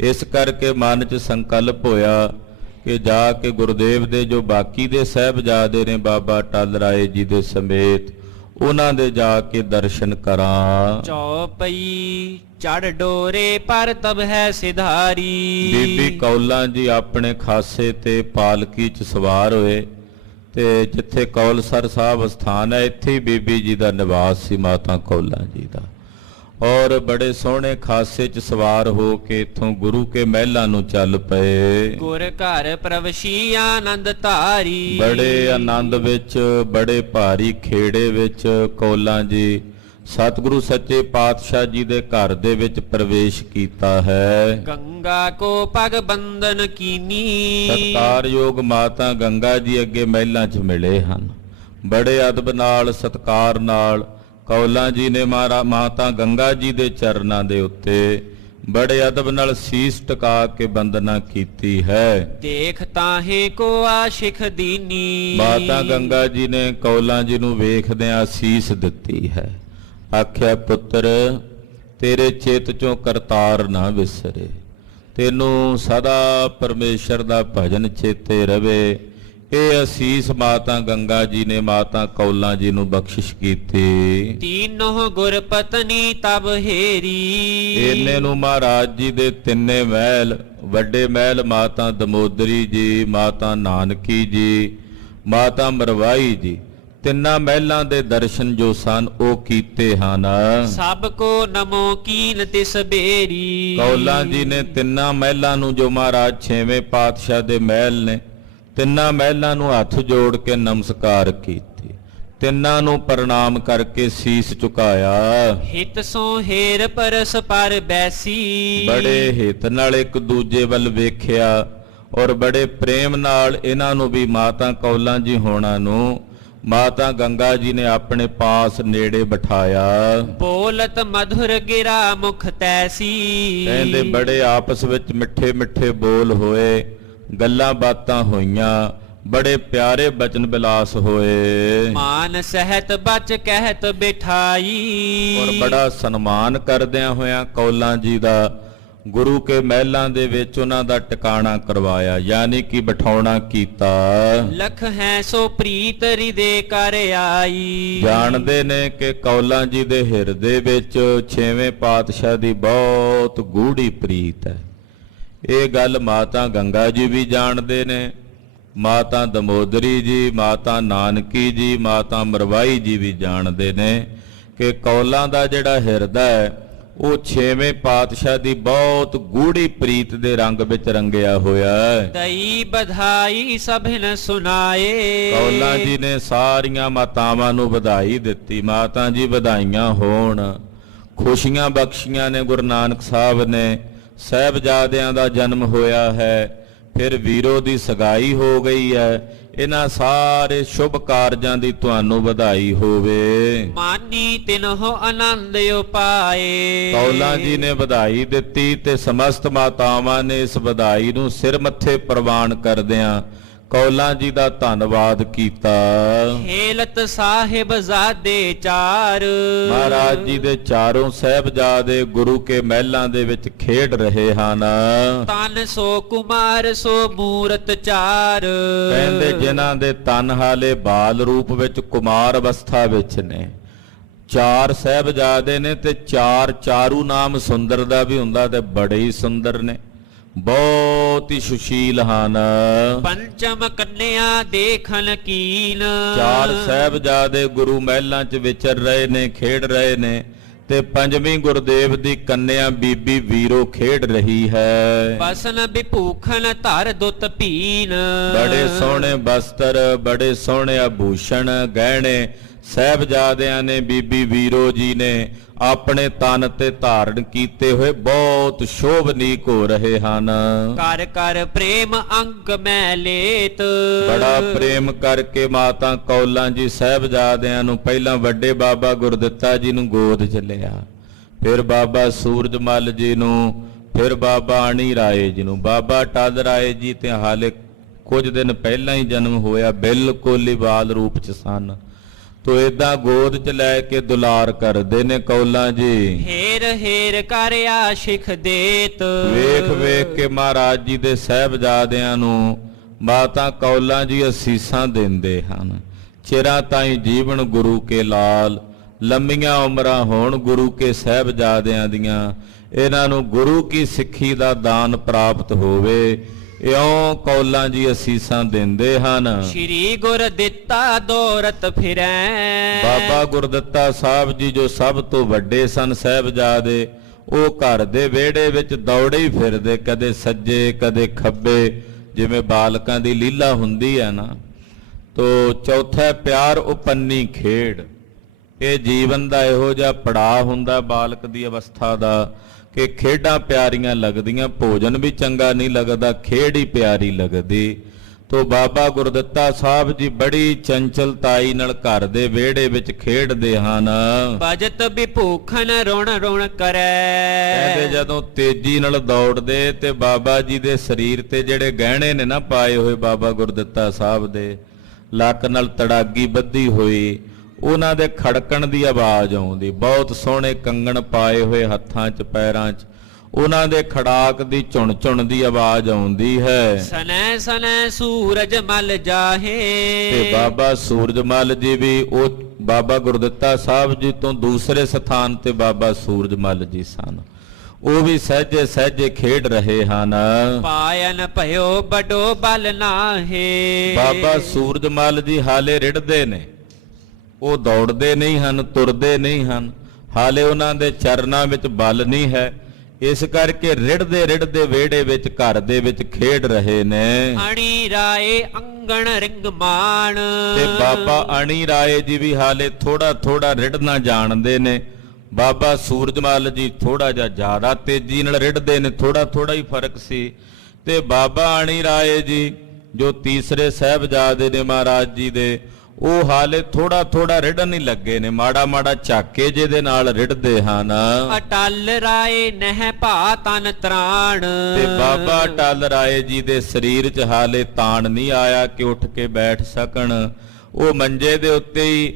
ਇਸ ਕਰਕੇ ਮਨ 'ਚ ਸੰਕਲਪ ਹੋਇਆ ਕਿ ਜਾ ਕੇ ਗੁਰਦੇਵ ਦੇ ਜੋ ਬਾਕੀ ਦੇ ਸਾਹਿਬਜ਼ਾਦੇ ਨੇ ਬਾਬਾ ਟਲ ਰਾਏ ਜੀ ਦੇ ਸਮੇਤ ਉਹਨਾਂ ਦੇ ਜਾ ਕੇ ਦਰਸ਼ਨ ਕਰਾਂ। ਚੌਪਈ ਚੜ ਡੋਰੇ ਪਰ ਤਬ ਹੈ ਸਿਧਾਰੀ। ਬੀਬੀ ਕੌਲਾਂ ਜੀ ਆਪਣੇ ਖਾਸੇ ਤੇ ਪਾਲਕੀ 'ਚ ਸਵਾਰ ਹੋਏ ਤੇ ਜਿੱਥੇ ਕੌਲਸਰ ਸਾਹਿਬ ਸਥਾਨ ਹੈ ਇੱਥੇ ਹੀ ਬੀਬੀ ਜੀ ਦਾ ਨਿਵਾਸ ਸੀ, ਮਾਤਾ ਕੌਲਾਂ ਜੀ ਦਾ। ਔਰ ਬੜੇ ਸੋਹਣੇ ਖਾਸੇ 'ਚ ਸਵਾਰ ਹੋ ਕੇ ਇੱਥੋਂ ਗੁਰੂ ਕੇ ਮਹਿਲਾਂ ਨੂੰ ਚੱਲ ਪਏ। ਗੁਰ ਘਰ ਪ੍ਰਵਸ਼ੀ ਆਨੰਦ ਧਾਰੀ। ਬੜੇ ਆਨੰਦ ਵਿੱਚ, ਬੜੇ ਭਾਰੀ ਖੇੜੇ ਵਿੱਚ ਕੌਲਾਂ ਜੀ ਸਤਿਗੁਰੂ ਸੱਚੇ ਪਾਤਸ਼ਾਹ ਜੀ ਦੇ ਘਰ ਦੇ ਵਿੱਚ ਪ੍ਰਵੇਸ਼ ਕੀਤਾ ਹੈ। ਗੰਗਾ ਕੋ ਪਗ ਬੰਧਨ ਕੀਨੀ। ਸਤਿਕਾਰਯੋਗ ਮਾਤਾ ਗੰਗਾ ਜੀ ਅੱਗੇ ਮਹਿਲਾਂ 'ਚ ਮਿਲੇ ਹਨ। ਬੜੇ ਅਦਬ ਨਾਲ, ਸਤਿਕਾਰ ਨਾਲ ਕੌਲਾਂ ਜੀ ਨੇ ਮਾਤਾ ਗੰਗਾ ਜੀ ਦੇ ਚਰਨਾਂ ਦੇ ਉੱਤੇ ਬੜੇ ਅਦਬ ਨਾਲ ਸੀਸ ਟਿਕਾ ਕੇ ਬੰਦਨਾ ਕੀਤੀ ਹੈ। ਦੇਖ ਤਾਹੇ ਕੋ ਆਸ਼ਿਕ ਦੀਨੀ। ਮਾਤਾ ਗੰਗਾ ਜੀ ਨੇ ਕੌਲਾਂ ਜੀ ਨੂੰ ਵੇਖਦਿਆਂ ਸੀਸ ਦਿੱਤੀ ਹੈ। ਆਖਿਆ ਪੁੱਤਰ ਤੇਰੇ ਚਿੱਤ ਚੋਂ ਕਰਤਾਰ ਨਾ ਵਿਸਰੇ, ਤੈਨੂੰ ਸਦਾ ਪਰਮੇਸ਼ਰ ਦਾ ਭਜਨ ਚੇਤੇ ਰਵੇ। ਇਹ ਅਸੀਸ ਮਾਤਾ ਗੰਗਾ ਜੀ ਨੇ ਮਾਤਾ ਕੌਲਾਂ ਜੀ ਨੂੰ ਬਖਸ਼ਿਸ਼ ਕੀਤੀ। ਤੀਨੋਂ ਗੁਰ ਪਤਨੀ ਤਬ ਹੇਰੀ। ਇਹਨੇ ਨੂੰ ਮਹਾਰਾਜ ਜੀ ਦੇ ਤਿੰਨੇ ਮਹਿਲ, ਵੱਡੇ ਮਹਿਲ ਮਾਤਾ ਦਮੋਦਰੀ ਜੀ, ਮਾਤਾ ਨਾਨਕੀ ਜੀ, ਮਾਤਾ ਮਰਵਾਈ ਜੀ, ਤਿੰਨਾਂ ਮਹਿਲਾਂ ਦੇ ਦਰਸ਼ਨ ਜੋ ਸਨ ਉਹ ਕੀਤੇ ਹਨ। ਸਭ ਕੋ ਨਮੋ ਕੀਨ ਤਿਸ ਬੇਰੀ। ਕੌਲਾਂ ਜੀ ਨੇ ਤਿੰਨਾਂ ਮਹਿਲਾਂ ਨੂੰ, ਜੋ ਮਹਾਰਾਜ ਛੇਵੇਂ ਪਾਤਸ਼ਾਹ ਦੇ ਮਹਿਲ ਨੇ, ਤਿੰਨਾਂ ਮਹਿਲਾਂ ਨੂੰ ਹੱਥ ਜੋੜ ਕੇ ਨਮਸਕਾਰ ਕੀਤੀ, ਤਿੰਨਾਂ ਨੂੰ ਪ੍ਰਣਾਮ ਕਰਕੇ ਸੀਸ ਝੁਕਾਇਆ। ਹਿਤ ਸੋ ਹੇਰ ਪਰਸ ਪਰ ਬੈਸੀ। ਬੜੇ ਹਿਤ ਨਾਲ ਇੱਕ ਦੂਜੇ ਵੱਲ ਵੇਖਿਆ ਔਰ ਬੜੇ ਪ੍ਰੇਮ ਨਾਲ ਇਹਨਾਂ ਨੂੰ ਵੀ ਮਾਤਾ ਕੌਲਾਂ ਜੀ ਹੋਣਾ ਨੂੰ ਮਾਤਾ ਗੰਗਾ ਜੀ ਨੇ ਆਪਣੇ ਪਾਸ ਨੇੜੇ ਬਿਠਾਇਆ। ਬੋਲਤ ਮਧੁਰ ਗਿਰਾ ਮੁਖ ਤੈਸੀ। ਕਹਿੰਦੇ ਬੜੇ ਆਪਸ ਵਿੱਚ ਮਿੱਠੇ ਮਿੱਠੇ ਬੋਲ ਹੋਏ, ਗੱਲਾਂ ਬਾਤਾਂ ਹੋਈਆਂ, ਬੜੇ ਪਿਆਰੇ ਬਚਨ ਬਿਲਾਸ ਹੋਏ। ਮਾਨ ਸਹਿਤ ਬਚ ਕਹਿਤ ਬਿਠਾਈ। ਔਰ ਬੜਾ ਸਨਮਾਨ ਕਰਦਿਆਂ ਹੋਇਆਂ ਕੌਲਾਂ ਜੀ ਦਾ ਗੁਰੂ ਕੇ ਮਹਿਲਾਂ ਦੇ ਵਿੱਚ ਉਹਨਾਂ ਦਾ ਟਿਕਾਣਾ ਕਰਵਾਇਆ, ਯਾਨੀ ਕਿ ਬਿਠਾਉਣਾ ਕੀਤਾ। ਲਖ ਹੈ ਸੋ ਪ੍ਰੀਤ ਰਿਦੇ ਕਰ ਆਈ। ਜਾਣਦੇ ਨੇ ਕਿ ਕੌਲਾਂ ਜੀ ਦੇ ਹਿਰਦੇ ਵਿੱਚ ਛੇਵੇਂ ਪਾਤਸ਼ਾਹ ਦੀ ਬਹੁਤ ਗੂੜੀ ਪ੍ਰੀਤ ਹੈ। ਇਹ ਗੱਲ ਮਾਤਾ ਗੰਗਾ ਜੀ ਵੀ ਜਾਣਦੇ ਨੇ, ਮਾਤਾ ਦਮੋਦਰੀ ਜੀ, ਮਾਤਾ ਨਾਨਕੀ ਜੀ, ਮਾਤਾ ਮਰਵਾਈ ਜੀ ਵੀ ਜਾਣਦੇ ਨੇ ਕਿ ਕੌਲਾਂ ਦਾ ਜਿਹੜਾ ਹਿਰਦਾ ਹੈ ਉਹ ਛੇਵੇਂ ਪਾਤਸ਼ਾਹ ਦੀ ਬਹੁਤ ਗੂੜੀ ਪ੍ਰੀਤ ਦੇ ਰੰਗ ਵਿੱਚ ਰੰਗਿਆ ਹੋਇਆ ਹੈ। ਦਈ ਵਧਾਈ ਸਭਨ ਸੁਨਾਏ। ਕੌਲਾਂ ਜੀ ਨੇ ਸਾਰੀਆਂ ਮਾਤਾਵਾਂ ਨੂੰ ਵਧਾਈ ਦਿੱਤੀ। ਮਾਤਾ ਜੀ ਵਧਾਈਆਂ ਹੋਣ, ਖੁਸ਼ੀਆਂ ਬਖਸ਼ੀਆਂ ਨੇ। ਗੁਰੂ ਨਾਨਕ ਸਾਹਿਬ ਨੇ ਸਾਹਿਬਜ਼ਾਦਿਆਂ ਦਾ ਜਨਮ ਹੋਇਆ ਹੈ, ਫਿਰ ਵੀਰੋ ਦੀ ਸਗਾਈ ਹੋ ਗਈ ਹੈ। ਇਹਨਾਂ ਸਾਰੇ ਸ਼ੁਭ ਕਾਰਜਾਂ ਦੀ ਤੁਹਾਨੂੰ ਵਧਾਈ ਹੋਵੇ। ਮਾਨੀ ਤਿਨਹੁ ਆਨੰਦ ਉਪਾਏ। ਕੌਲਾਂ ਜੀ ਨੇ ਵਧਾਈ ਦਿੱਤੀ ਤੇ ਸਮਸਤ ਮਾਤਾਵਾਂ ਨੇ ਇਸ ਵਧਾਈ ਨੂੰ ਸਿਰ ਮੱਥੇ ਪ੍ਰਵਾਨ ਕਰਦਿਆਂ ਕੌਲਾਂ ਜੀ ਦਾ ਧੰਨਵਾਦ ਕੀਤਾ। ਹੇਲਤ ਸਾਹਿਬ ਜ਼ਾਦੇ ਚਾਰ। ਮਹਾਰਾਜ ਜੀ ਦੇ ਚਾਰੋਂ ਸਾਹਿਬਜ਼ਾਦੇ ਗੁਰੂ ਕੇ ਮਹਿਲਾਂ ਦੇ ਵਿੱਚ ਖੇਡ ਰਹੇ ਹਨ। ਤਨ ਸੋ ਕੁਮਾਰ ਸੋ ਮੂਰਤ ਚਾਰ। ਕਹਿੰਦੇ ਜਿਨ੍ਹਾਂ ਦੇ ਤਨ ਹਾਲੇ ਬਾਲ ਰੂਪ ਵਿੱਚ ਕੁਮਾਰ ਅਵਸਥਾ ਵਿੱਚ ਨੇ। ਚਾਰ ਸਾਹਿਬਜ਼ਾਦੇ ਨੇ ਤੇ ਚਾਰੂ ਨਾਮ ਸੁੰਦਰ ਦਾ ਵੀ ਹੁੰਦਾ ਤੇ ਬੜੇ ਹੀ ਸੁੰਦਰ ਨੇ, ਬਹੁਤ ਹੀ ਸੁਸ਼ੀਲ ਹਨ। ਪੰਚਮ ਕੰਨਿਆ ਦੇਖਣ ਕੀਨ। ਚਾਰ ਸਾਹਿਬਜ਼ਾਦੇ ਗੁਰੂ ਮਹਿਲਾਂ 'ਚ ਵਿਚਰ ਰਹੇ ਨੇ, ਖੇਡ ਰਹੇ ਨੇ ਤੇ ਪੰਜਵੀਂ ਗੁਰਦੇਵ ਦੀ ਕੰਨਿਆ ਬੀਬੀ ਵੀਰੋ ਖੇਡ ਰਹੀ ਹੈ। ਬਸਨ ਵਿਭੂਖਣ ਧਰ ਦੁੱਤ ਭੀਨ। ਬੜੇ ਸੋਹਣੇ ਬਸਤਰ, ਬੜੇ ਸੋਹਣੇ ਆਭੂਸ਼ਣ ਗਹਿਣੇ ਸਾਹਿਬਜ਼ਾਦਿਆਂ ਨੇ, ਬੀਬੀ ਵੀਰੋ ਜੀ ਨੇ ਆਪਣੇ ਤਨ ਤੇ ਧਾਰਨ ਕੀਤੇ ਹੋਏ ਬਹੁਤ ਸ਼ੋਭਨੀਕ ਹੋ ਰਹੇ ਹਨ। ਕਰ ਕਰ ਪ੍ਰੇਮ ਅੰਗ ਮੈਂ ਲੇਤ। ਬੜਾ ਪ੍ਰੇਮ ਕਰਕੇ ਮਾਤਾ ਕੌਲਾਂ ਜੀ ਸਾਹਿਬਜ਼ਾਦਿਆਂ ਨੂੰ ਪਹਿਲਾਂ ਵੱਡੇ ਬਾਬਾ ਗੁਰਦਿੱਤਾ ਜੀ ਨੂੰ ਗੋਦ 'ਚ ਲਿਆ, ਫਿਰ ਬਾਬਾ ਸੂਰਜਮਲ ਜੀ ਨੂੰ, ਫਿਰ ਬਾਬਾ ਅਣੀ ਰਾਏ ਜੀ ਨੂੰ। ਬਾਬਾ ਟਲ ਰਾਏ ਜੀ ਤੇ ਹਾਲੇ ਕੁਝ ਦਿਨ ਪਹਿਲਾਂ ਹੀ ਜਨਮ ਹੋਇਆ, ਬਿਲਕੁਲ ਹੀ ਬਾਲ ਰੂਪ 'ਚ ਸਨ। ਤੋ ਏਦਾਂ ਗੋਦ 'ਚ ਲੈ ਕੇ ਦੁਲਾਰ ਕਰਦੇ ਨੇ ਕੌਲਾਂ ਜੀ। ਹੇਰ ਹੇਰ ਕਰ ਆਸ਼ਿਖ ਦੇਤ, ਵੇਖ ਵੇਖ ਕੇ ਮਹਾਰਾਜ ਜੀ ਦੇ ਸਾਹਿਬਜ਼ਾਦਿਆਂ ਨੂੰ ਮਾਤਾ ਕੌਲਾਂ ਜੀ ਅਸੀਸਾਂ ਦਿੰਦੇ ਹਨ। ਚਿਰਾਂ ਤਾਈਂ ਜੀਵਨ ਗੁਰੂ ਕੇ ਲਾਲ, ਲੰਮੀਆਂ ਉਮਰਾਂ ਹੋਣ ਗੁਰੂ ਕੇ ਸਾਹਿਬਜ਼ਾਦਿਆਂ ਦੀਆਂ, ਇਹਨਾਂ ਨੂੰ ਗੁਰੂ ਕੀ ਸਿੱਖੀ ਦਾ ਦਾਨ ਪ੍ਰਾਪਤ ਹੋਵੇ, ਇਉਂ ਕੌਲਾਂ ਜੀ ਅਸੀਸਾਂ ਦਿੰਦੇ ਹਨ। ਸ਼੍ਰੀ ਗੁਰ ਦਿੱਤਾ ਦੌਰਤ ਫਿਰੈ, ਬਾਬਾ ਗੁਰਦਿੱਤਾ ਸਾਹਿਬ ਜੀ ਜੋ ਸਭ ਤੋਂ ਵੱਡੇ ਸਨ ਸਾਹਿਬਜ਼ਾਦੇ, ਉਹ ਘਰ ਦੇ ਵਿਹੜੇ ਵਿੱਚ ਦੌੜੇ ਹੀ ਫਿਰਦੇ, ਕਦੇ ਸੱਜੇ ਕਦੇ ਖੱਬੇ, ਜਿਵੇਂ ਬਾਲਕਾਂ ਦੀ ਲੀਲਾ ਹੁੰਦੀ ਹੈ ਨਾ। ਤੋ ਚੌਥਾ ਪਿਆਰ ਉਪੰਨੀ ਖੇਡ। ਇਹ ਜੀਵਨ ਦਾ ਇਹੋ ਜਿਹਾ ਪੜਾਅ ਹੁੰਦਾ ਬਾਲਕ ਦੀ ਅਵਸਥਾ ਦਾ ਕਿ ਖੇਡਾਂ ਪਿਆਰੀਆਂ ਲੱਗਦੀਆਂ, ਭੋਜਨ ਵੀ ਚੰਗਾ ਨਹੀਂ ਲੱਗਦਾ, ਖੇਡ ਹੀ ਪਿਆਰੀ ਲੱਗਦੀ। ਤੋ ਬਾਬਾ ਗੁਰਦਿੱਤਾ ਸਾਹਿਬ ਜੀ ਬੜੀ ਚੰਚਲਤਾਈ ਨਾਲ ਘਰ ਦੇ ਵਿਹੜੇ ਵਿੱਚ ਖੇਡਦੇ ਹਨ। ਬਜਤ ਵਿਭੂਖਨ ਰੁਣ ਰੁਣ ਕਰੈ, ਕਹਿੰਦੇ ਜਦੋਂ ਤੇਜ਼ੀ ਨਾਲ ਦੌੜਦੇ ਤੇ ਬਾਬਾ ਜੀ ਦੇ ਸਰੀਰ ਤੇ ਜਿਹੜੇ ਗਹਿਣੇ ਨੇ ਨਾ ਪਾਏ ਹੋਏ ਬਾਬਾ ਗੁਰਦਿੱਤਾ ਸਾਹਿਬ ਦੇ, ਲੱਕ ਨਾਲ ਤੜਾਗੀ ਬੱਧੀ ਹੋਈ, ਉਹਨਾਂ ਦੇ ਖੜਕਣ ਦੀ ਆਵਾਜ਼ ਆਉਂਦੀ। ਬਹੁਤ ਸੋਹਣੇ ਕੰਗਣ ਪਾਏ ਹੋਏ ਹੱਥਾਂ 'ਚ ਪੈਰਾਂ 'ਚ, ਉਹਨਾਂ ਦੇ ਖੜਾਕ ਦੀ ਝੁਣ ਝੁਣ ਦੀ ਆਵਾਜ਼ ਆਉਂਦੀ ਹੈ। ਸਨੈ ਸਨੈ ਸੂਰਜ ਮਲ ਜਾਹੇ, ਤੇ ਬਾਬਾ ਸੂਰਜਮਲ ਜੀ ਵੀ ਉਹ ਬਾਬਾ ਗੁਰਦਿੱਤਾ ਸਾਹਿਬ ਜੀ ਤੋਂ ਦੂਸਰੇ ਸਥਾਨ ਤੇ ਬਾਬਾ ਸੂਰਜਮਲ ਜੀ ਸਨ, ਉਹ ਵੀ ਸਹਿਜੇ ਸਹਿਜੇ ਖੇਡ ਰਹੇ ਹਨ। ਪਾਇਨ ਭਇਓ ਬਡੋ ਬਲ ਨਾਹੇ, ਬਾਬਾ ਸੂਰਜਮਲ ਜੀ ਹਾਲੇ ਰਿੜਦੇ ਨੇ, ਉਹ ਦੌੜਦੇ ਨਹੀਂ ਹਨ, ਤੁਰਦੇ ਨਹੀਂ ਹਨ, ਹਾਲੇ ਉਹਨਾਂ ਦੇ ਚਰਨਾਂ ਵਿੱਚ ਬਲ ਨਹੀਂ ਹੈ, ਇਸ ਕਰਕੇ ਰਿੜਦੇ ਰਿੜਦੇ ਵਿਹੜੇ ਵਿੱਚ ਘਰ ਦੇ ਵਿੱਚ ਖੇਡ ਰਹੇ ਨੇ। ਅਣੀ ਰਾਏ ਅੰਗਣ ਰਿੰਗ ਮਾਣ, ਤੇ ਬਾਬਾ ਅਣੀ ਰਾਏ ਜੀ ਵੀ ਹਾਲੇ ਥੋੜਾ ਥੋੜਾ ਰਿੜਨਾ ਜਾਣਦੇ ਨੇ। ਬਾਬਾ ਸੂਰਜਮਲ ਜੀ ਥੋੜਾ ਜਿਹਾ ਜ਼ਿਆਦਾ ਤੇਜ਼ੀ ਨਾਲ ਰਿੜਦੇ ਨੇ, ਥੋੜਾ ਥੋੜਾ ਹੀ ਫਰਕ ਸੀ। ਤੇ ਬਾਬਾ ਅਣੀ ਰਾਏ ਜੀ ਜੋ ਤੀਸਰੇ ਸਾਹਿਬਜ਼ਾਦੇ ਨੇ ਮਹਾਰਾਜ ਜੀ ਦੇ, ਉਹ ਹਾਲੇ ਥੋੜਾ ਥੋੜਾ ਰਿੜਨ ਹੀ ਲੱਗੇ ਨੇ, ਮਾੜਾ ਮਾੜਾ ਝਾਕੇ ਜਿਹਦੇ ਨਾਲ ਰਿੜਦੇ ਹਨ। ਅਟਲ ਰਾਏ ਨਹਿ ਭਾ ਤਨ ਤਰਾਣ, ਤੇ ਬਾਬਾ ਅਟਲ ਰਾਏ ਜੀ ਦੇ ਸਰੀਰ 'ਚ ਹਾਲੇ ਤਾਣ ਨਹੀਂ ਆਇਆ ਕਿ ਉੱਠ ਕੇ ਬੈਠ ਸਕਣ। ਉਹ ਮੰਜੇ ਦੇ ਉੱਤੇ ਹੀ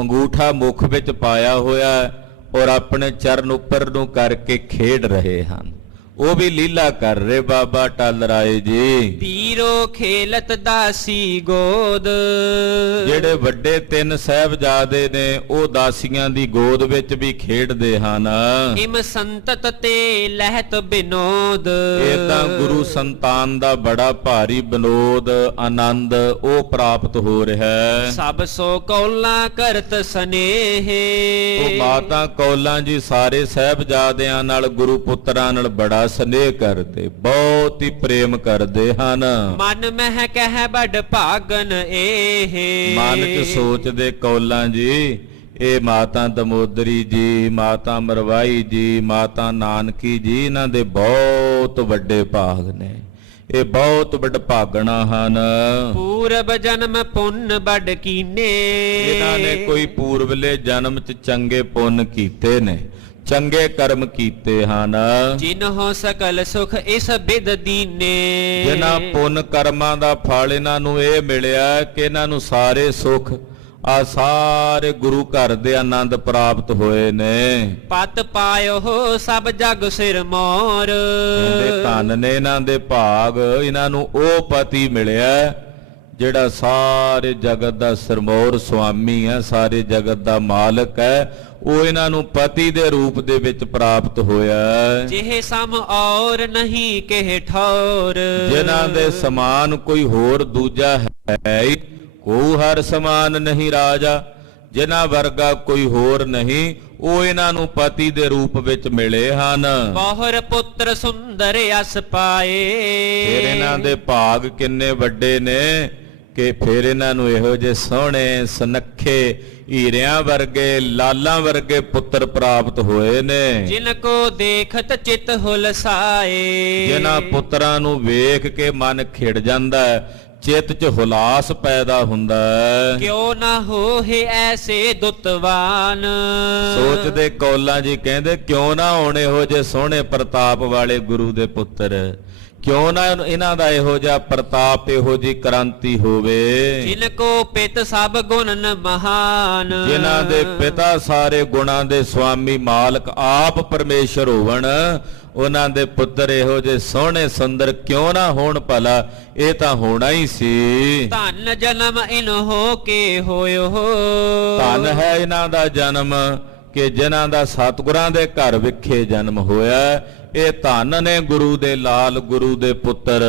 ਅੰਗੂਠਾ ਮੁੱਖ ਵਿੱਚ ਪਾਇਆ ਹੋਇਆ ਔਰ ਆਪਣੇ ਚਰਨ ਉੱਪਰ ਨੂੰ ਕਰਕੇ ਖੇਡ ਰਹੇ ਹਨ। ਉਹ ਵੀ ਲੀਲਾ ਕਰ ਰਹੇ ਬਾਬਾ ਅਟਲ ਰਾਏ ਜੀ। ਪੀਰੋ ਖੇਲਤ ਦਾਸੀ ਗੋਦ, ਜਿਹੜੇ ਵੱਡੇ ਤਿੰਨ ਸਾਹਿਬਜ਼ਾਦੇ ਨੇ ਉਹ ਦਾਸੀਆਂ ਦੀ ਗੋਦ ਵਿੱਚ ਵੀ ਖੇਡਦੇ ਹਨ। ਇਮ ਸੰਤਤ ਤੇ ਲਹਿਤ ਬਿਨੋਦ, ਏਦਾਂ ਗੁਰੂ ਸੰਤਾਨ ਦਾ ਬੜਾ ਭਾਰੀ ਬਿਨੋਦ ਆਨੰਦ ਉਹ ਪ੍ਰਾਪਤ ਹੋ ਰਿਹਾ ਹੈ। ਸਭ ਸੋ ਕੌਲਾਂ ਕਰਤ ਸਨੇਹੇ, ਉਹ ਮਾਤਾ ਕੌਲਾਂ ਜੀ ਸਾਰੇ ਸਾਹਿਬਜ਼ਾਦਿਆਂ ਨਾਲ ਗੁਰੂ ਪੁੱਤਰਾਂ ਨਾਲ ਬੜਾ ਸਨੇਹ ਕਰਦੇ, ਬਹੁਤ ਹੀ ਪ੍ਰੇਮ ਕਰਦੇ ਹਨ। ਮਨ ਮਹਿ ਕਹਿ ਬੜ ਭਾਗਨ ਇਹ, ਮਨ 'ਚ ਸੋਚਦੇ ਕੌਲਾਂ ਜੀ, ਇਹ ਮਾਤਾ ਦਮੋਦਰੀ ਜੀ, ਮਾਤਾ ਮਰਵਾਈ ਜੀ, ਮਾਤਾ ਨਾਨਕੀ ਜੀ, ਇਹਨਾਂ ਦੇ ਬਹੁਤ ਵੱਡੇ ਭਾਗ ਨੇ, ਇਹ ਬਹੁਤ ਵੱਡ ਭਾਗਣਾ ਹਨ। ਪੂਰਬ ਜਨਮ ਪੁੰਨ ਬੜ ਕੀਨੇ, ਇਹਨਾਂ ਨੇ ਕੋਈ ਪੂਰਬਲੇ ਜਨਮ 'ਚ ਚੰਗੇ ਪੁੰਨ ਕੀਤੇ ਨੇ, ਚੰਗੇ ਕਰਮ ਕੀਤੇ ਹਨ। ਜਿਨਹੁ ਸਕਲ ਸੁਖ ਇਸ ਬਿਦ ਦੀਨੇ, ਜਿਨ੍ਹਾਂ ਪੁੰਨ ਕਰਮਾਂ ਦਾ ਫਲ ਇਹਨਾਂ ਨੂੰ ਇਹ ਮਿਲਿਆ ਕਿ ਇਹਨਾਂ ਨੂੰ ਸਾਰੇ ਸੁਖ ਆ ਸਾਰੇ ਗੁਰੂ ਘਰ ਦੇ ਆਨੰਦ ਪ੍ਰਾਪਤ ਹੋਏ ਨੇ। ਪਤ ਪਾਇਓ ਸਭ ਜਗ ਸਿਰ ਮੋਰ, ਇਹਦੇ ਧਨ ਨੇ ਇਹਨਾਂ ਦੇ ਭਾਗ, ਇਹਨਾਂ ਨੂੰ ਉਹ ਪਤੀ ਮਿਲਿਆ ਜਿਹੜਾ ਸਾਰੇ ਜਗਤ ਦਾ ਸਰਮੌਰ ਸੁਆਮੀ ਹੈ, ਸਾਰੇ ਜਗਤ ਦਾ ਮਾਲਕ ਹੈ, ਉਹ ਇਹਨਾਂ ਨੂੰ ਪਤੀ ਦੇ ਰੂਪ ਦੇ ਵਿੱਚ ਪ੍ਰਾਪਤ ਹੋਇਆ। ਜਿਹੇ ਸਮ ਔਰ ਨਹੀਂ ਕਿਹ ਠੌਰ, ਜਿਨ੍ਹਾਂ ਦੇ ਸਮਾਨ ਕੋਈ ਹੋਰ ਦੂਜਾ ਹੈ ਹੀ, ਕੋ ਹਰ ਸਮਾਨ ਨਹੀਂ ਰਾਜਾ, ਜਿਨ੍ਹਾਂ ਵਰਗਾ ਕੋਈ ਹੋਰ ਨਹੀਂ, ਉਹ ਇਹਨਾਂ ਨੂੰ ਪਤੀ ਦੇ ਰੂਪ ਵਿੱਚ ਮਿਲੇ ਹਨ। ਬਹੁਰ ਪੁੱਤਰ ਸੁੰਦਰ ਅਸ ਪਾਏ, ਫਿਰ ਇਹਨਾਂ ਦੇ ਭਾਗ ਕਿੰਨੇ ਵੱਡੇ ਨੇ ਕਿ ਫਿਰ ਇਹਨਾਂ ਨੂੰ ਇਹੋ ਜਿਹੇ ਸੋਹਣੇ ਸੁਨੱਖੇ ਹੀਰਿਆਂ ਵਰਗੇ ਲਾਲਾਂ ਵਰਗੇ ਪੁੱਤਰ ਪ੍ਰਾਪਤ ਹੋਏ ਨੇ। ਜਿਨ ਕੋ ਦੇਖਤ ਚਿਤ ਹੁਲਸਾਏ, ਜਿਨ੍ਹਾਂ ਪੁੱਤਰਾਂ ਨੂੰ ਵੇਖ ਕੇ ਮਨ ਖਿੜ ਜਾਂਦਾ ਹੈ, ਚਿੱਤ 'ਚ ਹੁਲਾਸ ਪੈਦਾ ਹੁੰਦਾ ਹੈ। ਕਿਉ ਨਾ ਹੋਏ ਐਸੇ ਦੁੱਤਵਾਨ, ਸੋਚਦੇ ਕੌਲਾਂ ਜੀ ਕਹਿੰਦੇ ਕਿਉਂ ਨਾ ਹੋਣੇ ਹੋ ਜੇ ਸੋਹਣੇ ਪ੍ਰਤਾਪ ਵਾਲੇ ਗੁਰੂ ਦੇ ਪੁੱਤਰ, ਕਿਉਂ ਨਾ ਇਹਨਾਂ ਦਾ ਇਹੋ ਜਿਹਾ ਪ੍ਰਤਾਪ, ਇਹੋ ਜਿਹੀ ਕ੍ਰਾਂਤੀ ਹੋਵੇ। ਜਿਨ ਕੋ ਪਿਤ ਸਭ ਗੁਣਨ ਮਹਾਨ, ਜਿਨ੍ਹਾਂ ਦੇ ਪਿਤਾ ਸਾਰੇ ਗੁਣਾਂ ਦੇ ਸੁਆਮੀ ਮਾਲਕ ਆਪ ਪਰਮੇਸ਼ਰ ਹੋਵਣ, ਉਹਨਾਂ ਦੇ ਪੁੱਤਰ ਇਹੋ ਜਿਹੇ ਸੋਹਣੇ ਸੁੰਦਰ ਕਿਉਂ ਨਾ ਹੋਣ ਭਲਾ? ਇਹ ਤਾਂ ਹੋਣਾ ਹੀ ਸੀ। ਧਨ ਜਨਮ ਇਨ ਹੋ ਕੇ ਹੋਇਓ, ਧਨ ਹੈ ਇਹਨਾਂ ਦਾ ਜਨਮ ਕਿ ਜਿਨ੍ਹਾਂ ਦਾ ਸਤਿਗੁਰਾਂ ਦੇ ਘਰ ਵਿਖੇ ਜਨਮ ਹੋਇਆ। ਇਹ ਧਨ ਨੇ ਗੁਰੂ ਦੇ ਲਾਲ, ਗੁਰੂ ਦੇ ਪੁੱਤਰ।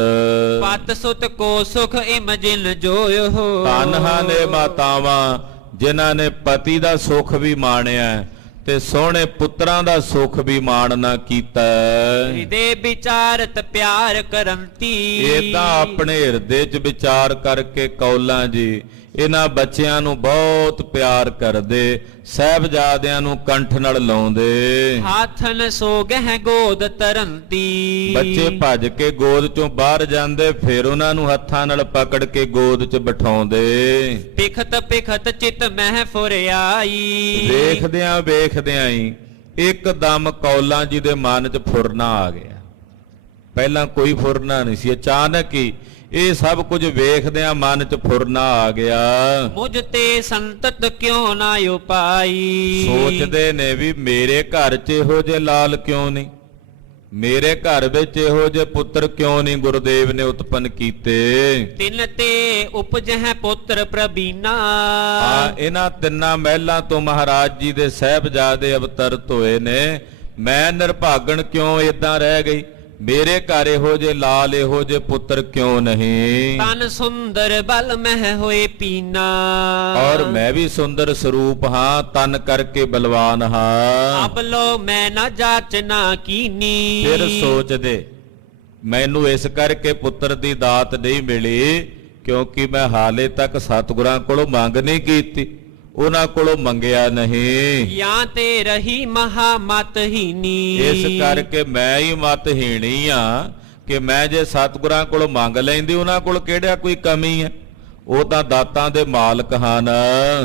ਪਤ ਸੁਤ ਕੋ ਸੁਖ ਇਮ ਜਿਨ ਜੋਇਓ, ਧਨ ਹਨ ਇਹ ਮਾਤਾਵਾਂ ਜਿਨ੍ਹਾਂ ਨੇ ਪਤੀ ਦਾ ਸੁਖ ਵੀ ਮਾਣਿਆ ਤੇ ਸੋਹਣੇ ਪੁੱਤਰਾਂ ਦਾ ਸੁਖ ਵੀ ਮਾਣਨਾ ਕੀਤਾ। ਹਿਰਦੇ ਵਿਚਾਰਤ ਪਿਆਰ ਕਰੰਤੀ, ਇਹ ਤਾਂ ਆਪਣੇ ਹਿਰਦੇ 'ਚ ਵਿਚਾਰ ਕਰਕੇ ਕੌਲਾਂ ਜੀ ਇਹਨਾਂ ਬੱਚਿਆਂ ਨੂੰ ਬਹੁਤ ਪਿਆਰ ਕਰਦੇ, ਸਾਹਿਬਜ਼ਾਦਿਆਂ ਨੂੰ ਕੰਠ ਨਾਲ ਲਾਉਂਦੇ। ਹਾਥਨ ਸੋ ਗਹਿ ਗੋਦ ਤਰੰਤੀ, ਬੱਚੇ ਭੱਜ ਕੇ ਗੋਦ 'ਚੋਂ ਬਾਹਰ ਜਾਂਦੇ, ਫਿਰ ਉਹਨਾਂ ਨੂੰ ਹੱਥਾਂ ਨਾਲ ਪਕੜ ਕੇ ਗੋਦ 'ਚ ਬਿਠਾਉਂਦੇ। ਪਿਖਤ ਪਿਖਤ ਚਿਤ ਮਹਿ ਫੁਰਿਆਈ, ਵੇਖਦਿਆਂ ਵੇਖਦਿਆਂ ਹੀ ਇੱਕਦਮ ਕੌਲਾਂ ਜੀ ਦੇ ਮਨ 'ਚ ਫੁਰਨਾ ਆ ਗਿਆ। ਪਹਿਲਾਂ ਕੋਈ ਫੁਰਨਾ ਨਹੀਂ ਸੀ, ਅਚਾਨਕ ਹੀ ਇਹ ਸਭ ਕੁਝ ਵੇਖਦਿਆਂ ਮਨ 'ਚ ਫੁਰਨਾ ਆ ਗਿਆ। ਮੁਝ ਤੇ ਸੰਤਤ ਕਿਉਂ ਨਾ ਉਪਾਈ, ਸੋਚਦੇ ਨੇ ਵੀ ਮੇਰੇ ਘਰ 'ਚ ਇਹੋ ਜਿਹੇ ਲਾਲ ਕਿਉਂ ਨਹੀਂ, ਮੇਰੇ ਘਰ ਵਿੱਚ ਇਹੋ ਜਿਹੇ ਪੁੱਤਰ ਕਿਉਂ ਨਹੀਂ ਗੁਰਦੇਵ ਨੇ ਉਤਪੰਨ ਕੀਤੇ। ਤਿੰਨ ਤੇ ਉਪਜਹਿ ਪੁੱਤਰ ਪ੍ਰਬੀਨਾ, ਇਹਨਾਂ ਤਿੰਨਾਂ ਮਹਿਲਾਂ ਤੋਂ ਮਹਾਰਾਜ ਜੀ ਦੇ ਸਾਹਿਬਜ਼ਾਦੇ ਅਵਤਰਤ ਹੋਏ ਨੇ। ਮੈਂ ਨਿਰਭਾਗਣ ਕਿਉਂ ਏਦਾਂ ਰਹਿ ਗਈ? ਮੇਰੇ ਘਰ ਇਹੋ ਜਿਹੇ ਲਾਲ, ਇਹੋ ਜਿਹੇ ਪੁੱਤਰ ਕਿਉਂ ਨਹੀਂ? ਤਨ ਸੁੰਦਰ ਬਲ ਮਹਿ ਹੋਏ ਪੀਨਾ, ਔਰ ਮੈਂ ਵੀ ਸੁੰਦਰ ਸਰੂਪ ਹਾਂ, ਤਨ ਕਰਕੇ ਬਲਵਾਨ ਹਾਂ। ਅਬ ਲੋ ਮੈਂ ਨਾ ਜਾਚਨਾ ਕੀਨੀ, ਫਿਰ ਸੋਚਦੇ ਮੈਨੂੰ ਇਸ ਕਰਕੇ ਪੁੱਤਰ ਦੀ ਦਾਤ ਨਹੀਂ ਮਿਲੀ ਕਿਉਂਕਿ ਮੈਂ ਹਾਲੇ ਤੱਕ ਸਤਿਗੁਰਾਂ ਕੋਲੋਂ ਮੰਗ ਨਹੀਂ ਕੀਤੀ, ਉਹਨਾਂ ਕੋਲੋਂ ਮੰਗਿਆ ਨਹੀਂ। ਜਾਂ ਤੇ ਰਹੀ ਮਹਾ ਮਤਹੀਨੀ, ਇਸ ਕਰਕੇ ਮੈਂ ਹੀ ਮਤਹੀਣੀ ਆ ਕਿ ਮੈਂ ਜੇ ਸਤਿਗੁਰਾਂ ਕੋਲੋਂ ਮੰਗ ਲੈਂਦੀ, ਉਹਨਾਂ ਕੋਲ ਕਿਹੜਾ ਕੋਈ ਕਮੀ ਹੈ? ਉਹ ਤਾਂ ਦਾਤਾਂ ਦੇ ਮਾਲਕ ਹਨ।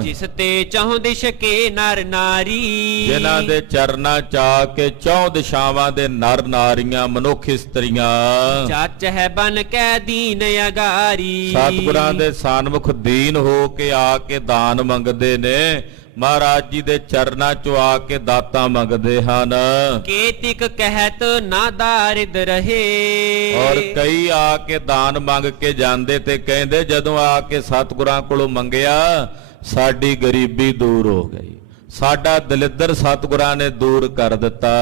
ਜਿਸ ਤੇ ਚਹੁ ਦਿਸ਼ ਕੇ ਨਰ ਨਾਰੀ, ਜਿਨ੍ਹਾਂ ਦੇ ਚਰਨਾਂ ਚਾ ਕੇ ਚੌਂ ਦਿਸ਼ਾਵਾਂ ਦੇ ਨਰ ਨਾਰੀਆਂ, ਮਨੁੱਖ ਇਸਤਰੀਆਂ ਚਾਚ ਹੈ ਬਨ ਕੈ ਦੀਨ ਅਗਾਰੀ, ਸਤਿਗੁਰਾਂ ਦੇ ਸਾਨਮੁਖ ਦੀਨ ਹੋ ਕੇ ਆ ਕੇ ਦਾਨ ਮੰਗਦੇ ਨੇ। ਮਹਾਰਾਜ ਜੀ ਦੇ ਚਰਨਾਂ 'ਚੋਂ ਆ ਕੇ ਦਾਤਾਂ ਮੰਗਦੇ ਹਨ। ਕੇਤਿਕ ਕਹਿਤ ਨਾ ਦਾਰਿਦ ਰਹੇ, ਔਰ ਕਈ ਆ ਕੇ ਦਾਨ ਮੰਗ ਕੇ ਜਾਂਦੇ ਤੇ ਕਹਿੰਦੇ ਜਦੋਂ ਆ ਕੇ ਸਤਿਗੁਰਾਂ ਕੋਲੋਂ ਮੰਗਿਆ ਸਾਡੀ ਗਰੀਬੀ ਦੂਰ ਹੋ ਗਈ, ਸਾਡਾ ਦਲਿੱਦਰ ਸਤਿਗੁਰਾਂ ਨੇ ਦੂਰ ਕਰ ਦਿੱਤਾ।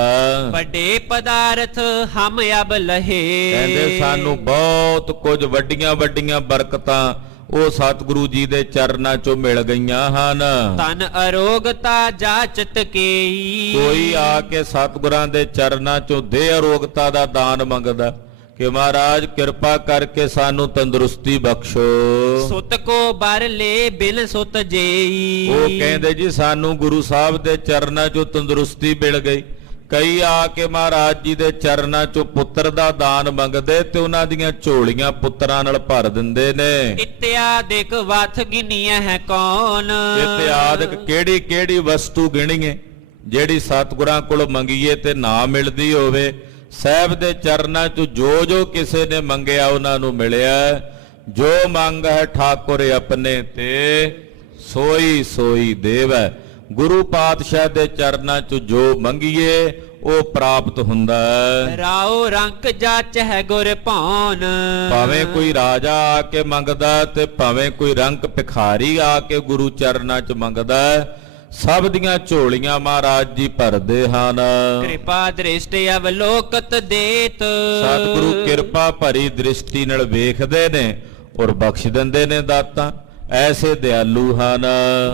ਵੱਡੇ ਪਦਾਰਥ ਹਮ ਅਬ ਲਹੇ, ਕਹਿੰਦੇ ਸਾਨੂੰ ਬਹੁਤ ਕੁਝ ਵੱਡੀਆਂ ਵੱਡੀਆਂ ਬਰਕਤਾਂ ਉਹ ਸਤਿਗੁਰੂ ਜੀ ਦੇ ਚਰਨਾਂ 'ਚੋਂ ਮਿਲ ਗਈਆਂ ਹਨ। ਤਨ ਅਰੋਗਤਾ ਜਾਚਤ ਕੇਈ, ਕੋਈ ਆ ਕੇ ਸਤਿਗੁਰਾਂ ਦੇ ਚਰਨਾਂ 'ਚੋਂ ਦੇਹ ਅਰੋਗਤਾ ਦਾ ਦਾਨ ਮੰਗਦਾ ਕਿ ਮਹਾਰਾਜ ਕਿਰਪਾ ਕਰਕੇ ਸਾਨੂੰ ਤੰਦਰੁਸਤੀ ਬਖਸ਼ੋ। ਸੁਤ ਕੋ ਬਰ ਲੈ ਬਿਨ ਸੁਤ ਜੇਈ, ਉਹ ਕਹਿੰਦੇ ਜੀ ਸਾਨੂੰ ਗੁਰੂ ਸਾਹਿਬ ਦੇ ਚਰਨਾਂ 'ਚੋਂ ਤੰਦਰੁਸਤੀ ਮਿਲ ਗਈ। ਕਈ ਆ ਕੇ ਮਹਾਰਾਜ ਜੀ ਦੇ ਚਰਨਾਂ 'ਚੋਂ ਪੁੱਤਰ ਦਾ ਦਾਨ ਮੰਗਦੇ ਤੇ ਉਹਨਾਂ ਦੀਆਂ ਝੋਲੀਆਂ ਪੁੱਤਰਾਂ ਨਾਲ ਭਰ ਦਿੰਦੇ ਨੇ। ਇਤਿਆਦਿਕ ਵਥ ਗਿਨੀਐ ਹੈ ਕੌਣ, ਇਤਿਆਦਿਕ ਕਿਹੜੀ ਕਿਹੜੀ ਵਸਤੂ ਗਿਣੀਏ ਜਿਹੜੀ ਸਤਿਗੁਰਾਂ ਕੋਲ ਮੰਗੀਏ ਤੇ ਨਾ ਮਿਲਦੀ ਹੋਵੇ। ਸਾਹਿਬ ਦੇ ਚਰਨਾਂ 'ਚ ਜੋ ਕਿਸੇ ਨੇ ਮੰਗਿਆ ਉਹਨਾਂ ਨੂੰ ਮਿਲਿਆ। ਜੋ ਮੰਗ ਹੈ ਠਾਕੁਰ ਆਪਣੇ ਤੇ ਸੋਈ ਸੋਈ ਦੇਵੈ। ਗੁਰੂ ਪਾਤਸ਼ਾਹ ਦੇ ਚਰਨਾਂ 'ਚ ਜੋ ਮੰਗੀਏ ਉਹ ਪ੍ਰਾਪਤ ਹੁੰਦਾ ਹੈ। ਰਾਉ ਰੰਕ ਜਾਚ ਹੈ ਗੁਰ ਭਾਨ, ਭਾਵੇਂ ਕੋਈ ਰਾਜਾ ਆ ਕੇ ਮੰਗਦਾ ਤੇ ਭਾਵੇਂ ਕੋਈ ਰੰਕ ਭਿਖਾਰੀ ਆ ਕੇ ਗੁਰੂ ਚਰਨਾਂ 'ਚ ਮੰਗਦਾ, ਸਭ ਦੀਆਂ ਝੋਲੀਆਂ ਮਹਾਰਾਜ ਜੀ ਭਰਦੇ ਹਨ। ਕਿਰਪਾ ਦ੍ਰਿਸ਼ਟੀ ਅਵਲੋਕਤ ਦੇਤ, ਸਤਿਗੁਰੂ ਕਿਰਪਾ ਭਰੀ ਦ੍ਰਿਸ਼ਟੀ ਨਾਲ ਵੇਖਦੇ ਨੇ ਔਰ ਬਖਸ਼ ਦਿੰਦੇ ਨੇ ਦਾਤਾਂ। ਐਸੇ ਦਿਆਲੂ ਹਨ।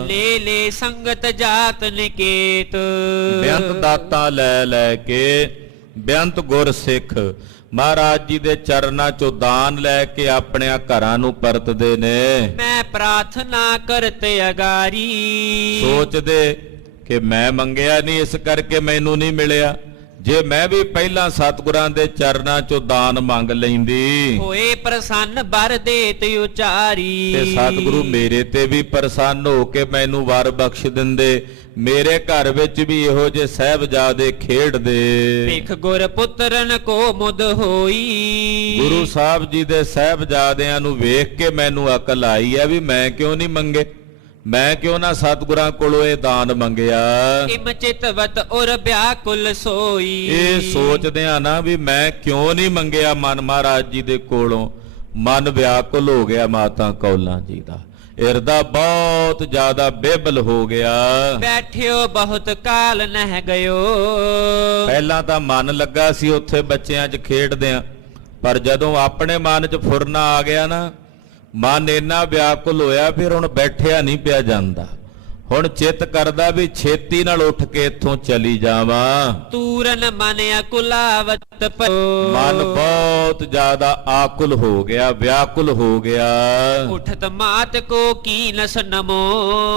ਲੈ ਲੈ ਸੰਗਤ ਜਾਤ ਨਿਕੇਤ, ਬੇਅੰਤ ਦਾਤਾਂ ਲੈ ਲੈ ਕੇ ਬੇਅੰਤ ਗੁਰ ਸਿੱਖ ਮਹਾਰਾਜ ਜੀ ਦੇ ਚਰਨਾਂ 'ਚੋਂ ਦਾਨ ਲੈ ਕੇ ਆਪਣੇ ਘਰਾਂ ਨੂੰ ਪਰਤਦੇ ਨੇ। ਮੈਂ ਪ੍ਰਾਰਥਨਾ ਕਰਤ ਅਗਾਰੀ, ਸੋਚਦੇ ਕਿ ਮੈਂ ਮੰਗਿਆ ਨਹੀਂ ਇਸ ਕਰਕੇ ਮੈਨੂੰ ਨਹੀਂ ਮਿਲਿਆ। ਜੇ ਮੈਂ ਵੀ ਪਹਿਲਾਂ ਸਤਿਗੁਰਾਂ ਦੇ ਚਰਨਾਂ 'ਚੋਂ ਦਾਨ ਮੰਗ ਲੈਂਦੀ ਹੋਏ ਪ੍ਰਸੰਨ ਬਰ ਦੇਤ ਉਚਾਰੀ, ਤੇ ਸਤਿਗੁਰੂ ਮੇਰੇ ਤੇ ਵੀ ਪ੍ਰਸੰਨ ਹੋ ਕੇ ਮੈਨੂੰ ਵਰ ਬਖਸ਼ ਦਿੰਦੇ। ਮੇਰੇ ਘਰ ਵਿੱਚ ਵੀ ਇਹੋ ਜਿਹੇ ਸਾਹਿਬਜ਼ਾਦੇ ਖੇਡਦੇ। ਭਿਖ ਗੁਰ ਪੁੱਤਰਨ ਕੋ ਮੁਦ ਹੋਈ। ਗੁਰੂ ਸਾਹਿਬ ਜੀ ਦੇ ਸਾਹਿਬਜ਼ਾਦਿਆਂ ਨੂੰ ਵੇਖ ਕੇ ਮੈਨੂੰ ਅਕਲ ਆਈ ਹੈ ਵੀ ਮੈਂ ਕਿਉਂ ਨਹੀਂ ਮੰਗੇ, ਮੈਂ ਕਿਉਂ ਨਾ ਸਤਿਗੁਰਾਂ ਕੋਲੋਂ ਇਹ ਦਾਨ ਮੰਗਿਆ। ਇਮ ਚਿਤਵਤ ਔਰ ਵਿਆਕੁਲ ਸੋਈ। ਇਹ ਸੋਚਦੇ ਆ ਨਾ ਵੀ ਮੈਂ ਕਿਉਂ ਨਹੀਂ ਮੰਗਿਆ ਮਨ ਮਹਾਰਾਜ ਜੀ ਦੇ ਕੋਲੋਂ, ਮਨ ਵਿਆਕੁਲ ਹੋ ਗਿਆ ਮਾਤਾ ਕੌਲਾਂ ਜੀ ਦਾ, ਹਿਰਦਾ ਬਹੁਤ ਜ਼ਿਆਦਾ ਬੇਬਲ ਹੋ ਗਿਆ। ਬੈਠਿਓ ਬਹੁਤ ਕਾਲ ਨਹਿ ਗਇਓ। ਪਹਿਲਾਂ ਤਾਂ ਮਨ ਲੱਗਾ ਸੀ ਉੱਥੇ ਬੱਚਿਆਂ 'ਚ ਖੇਡਦਿਆਂ, ਪਰ ਜਦੋਂ ਆਪਣੇ ਮਨ 'ਚ ਫੁਰਨਾ ਆ ਗਿਆ ਨਾ, ਮਨ ਇੰਨਾ ਵਿਆਕੁਲ ਹੋਇਆ ਫਿਰ ਹੁਣ ਬੈਠਿਆ ਨਹੀਂ ਪਿਆ ਜਾਂਦਾ। ਹੁਣ ਚਿੱਤ ਕਰਦਾ ਵੀ ਛੇਤੀ ਨਾਲ ਉੱਠ ਕੇ ਇੱਥੋਂ ਚਲੀ ਜਾਵਾਂ। ਤੂਰਨ ਮਨ ਅਕੁਲਾਵਤ ਮਨ ਬਹੁਤ ਜ਼ਿਆਦਾ ਆਕੁਲ ਹੋ ਗਿਆ, ਵਿਆਕੁਲ ਹੋ ਗਿਆ। ਉਠਤ ਮਾਤ ਕੋ ਕੀਨਸ ਨਮੋ।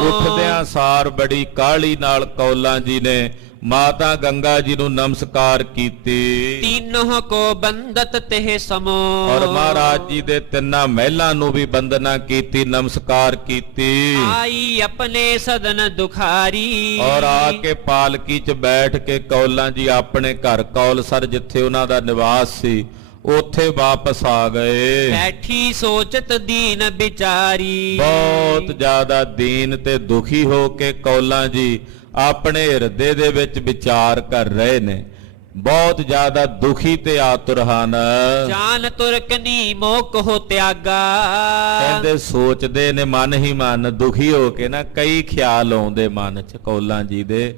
ਉੱਠਦਿਆਂ ਸਾਰ ਬੜੀ ਕਾਹਲੀ ਨਾਲ ਕੌਲਾਂ ਜੀ ਨੇ ਮਾਤਾ ਗੰਗਾ ਜੀ ਨੂੰ ਨਮਸਕਾਰ ਕੀਤੀ। ਤੀਨੋਂ ਕੋ ਬੰਦਤ ਤਿਹ ਸਮੋ। ਔਰ ਮਹਾਰਾਜ ਜੀ ਦੇ ਤਿੰਨਾਂ ਮਹਿਲਾਂ ਨੂੰ ਵੀ ਬੰਦਨਾ ਕੀਤੀ, ਨਮਸਕਾਰ ਕੀਤੀ। ਆਈ ਆਪਣੇ ਸਦਨ ਦੁਖਾਰੀ। ਔਰ ਆ ਕੇ ਪਾਲਕੀ 'ਚ ਬੈਠ ਕੇ ਕੌਲਾਂ ਜੀ ਆਪਣੇ ਘਰ ਕੌਲਸਰ ਜਿੱਥੇ ਉਹਨਾਂ ਦਾ ਨਿਵਾਸ ਸੀ ਉੱਥੇ ਵਾਪਸ ਆ ਗਏ। ਬੈਠੀ ਸੋਚਤ ਦੀਨ ਵਿਚਾਰੀ। ਬਹੁਤ ਜ਼ਿਆਦਾ ਦੀਨ ਤੇ ਦੁਖੀ ਹੋ ਕੇ ਕੌਲਾਂ ਜੀ ਆਪਣੇ ਹਿਰਦੇ ਦੇ ਵਿੱਚ ਵਿਚਾਰ ਕਰ ਰਹੇ ਨੇ, ਬਹੁਤ ਜ਼ਿਆਦਾ ਦੁਖੀ ਤੇ ਆਤੁਰ ਹਨ। ਜਾਨ ਤੁਰਕਨੀ ਮੋਹ ਕੋ ਤਿਆਗਾ। ਕਹਿੰਦੇ ਸੋਚਦੇ ਨੇ ਮਨ ਹੀ ਮਨ, ਦੁਖੀ ਹੋ ਕੇ ਨਾ ਕਈ ਖਿਆਲ ਆਉਂਦੇ ਮਨ 'ਚ ਕੌਲਾਂ ਜੀ ਦੇ।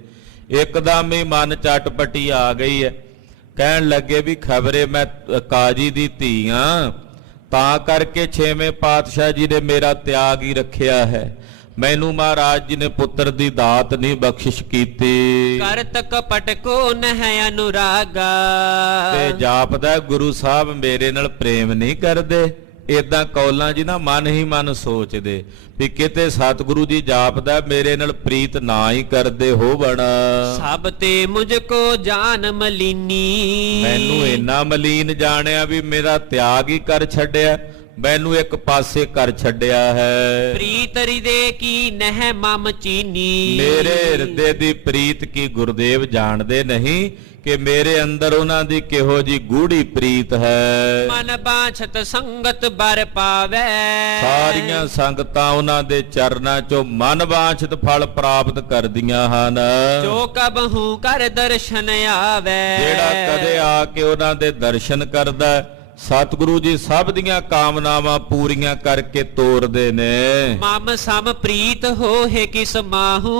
ਇੱਕਦਮ ਹੀ ਮਨ ਚਟਪਟੀ ਆ ਗਈ ਹੈ, ਕਹਿਣ ਲੱਗੇ ਵੀ ਖਬਰੇ ਮੈਂ ਕਾਜੀ ਦੀ ਧੀ ਆਂ, ਤਾਂ ਕਰਕੇ ਛੇਵੇਂ ਪਾਤਸ਼ਾਹ ਜੀ ਨੇ ਮੇਰਾ ਤਿਆਗ ਹੀ ਰੱਖਿਆ ਹੈ, ਮੈਨੂੰ ਮਹਾਰਾਜ ਜੀ ਨੇ ਪੁੱਤਰ ਦੀ ਦਾਤ ਨਹੀਂ ਬਖਸ਼ਿਸ਼ ਕੀਤੀ। ਕਰਤ ਕਪਟ ਕੋ ਨਹਿ ਅਨੁਰਾਗਾ। ਤੇ ਜਾਪਦਾ ਗੁਰੂ ਸਾਹਿਬ ਮੇਰੇ ਨਾਲ ਪ੍ਰੇਮ ਨਹੀਂ ਕਰਦੇ। ਏਦਾਂ ਕੌਲਾਂ ਜੀ ਨਾ ਮਨ ਹੀ ਮਨ ਸੋਚਦੇ ਵੀ ਕਿਤੇ ਸਤਿਗੁਰੂ ਜੀ ਜਾਪਦਾ ਮੇਰੇ ਨਾਲ ਪ੍ਰੀਤ ਨਾ ਹੀ ਕਰਦੇ ਹੋਵਣ। ਸਭ ਤੇ ਮੁਝ ਕੋ ਜਾਨ ਮਲੀਨੀ। ਮੈਨੂੰ ਇੰਨਾ ਮਲੀਨ ਜਾਣਿਆ ਵੀ ਮੇਰਾ ਤਿਆਗ ਹੀ ਕਰ ਛੱਡਿਆ, ਮੈਨੂੰ ਇੱਕ ਪਾਸੇ ਕਰ ਛੱਡਿਆ ਹੈ। ਪ੍ਰੀਤ ਹਿਰਦੇ ਕੀ ਨਹਿ ਮਮ ਚੀਨੀ। ਮੇਰੇ ਹਿਰਦੇ ਦੀ ਪ੍ਰੀਤ ਕੀ ਗੁਰਦੇਵ ਜਾਣਦੇ ਨਹੀਂ ਕਿ ਮੇਰੇ ਅੰਦਰ ਉਹਨਾਂ ਦੀ ਕਿਹੋ ਜੀ ਗੂੜੀ ਪ੍ਰੀਤ ਹੈ। ਮਨ ਬਾਛਤ ਸੰਗਤ ਬਰ ਪਾਵੇ। ਸਾਰੀਆਂ ਸੰਗਤਾਂ ਉਹਨਾਂ ਦੇ ਚਰਨਾਂ 'ਚੋਂ ਮਨ ਬਾਛਤ ਫਲ ਪ੍ਰਾਪਤ ਕਰਦੀਆਂ ਹਨ। ਜੋ ਕਬਹੂ ਕਰ ਦਰਸ਼ਨ ਆਵੇ। ਜਿਹੜਾ ਕਦੇ ਆ ਕੇ ਉਹਨਾਂ ਦੇ ਦਰਸ਼ਨ ਕਰਦਾ, ਸਤਿਗੁਰੂ ਜੀ ਸਭ ਦੀਆਂ ਕਾਮਨਾਵਾਂ ਪੂਰੀਆਂ ਕਰਕੇ ਤੋਰਦੇ ਨੇ। ਮਮ ਸਮ ਪ੍ਰੀਤ ਹੋਏ ਕਿਸ ਮਾਹੂ।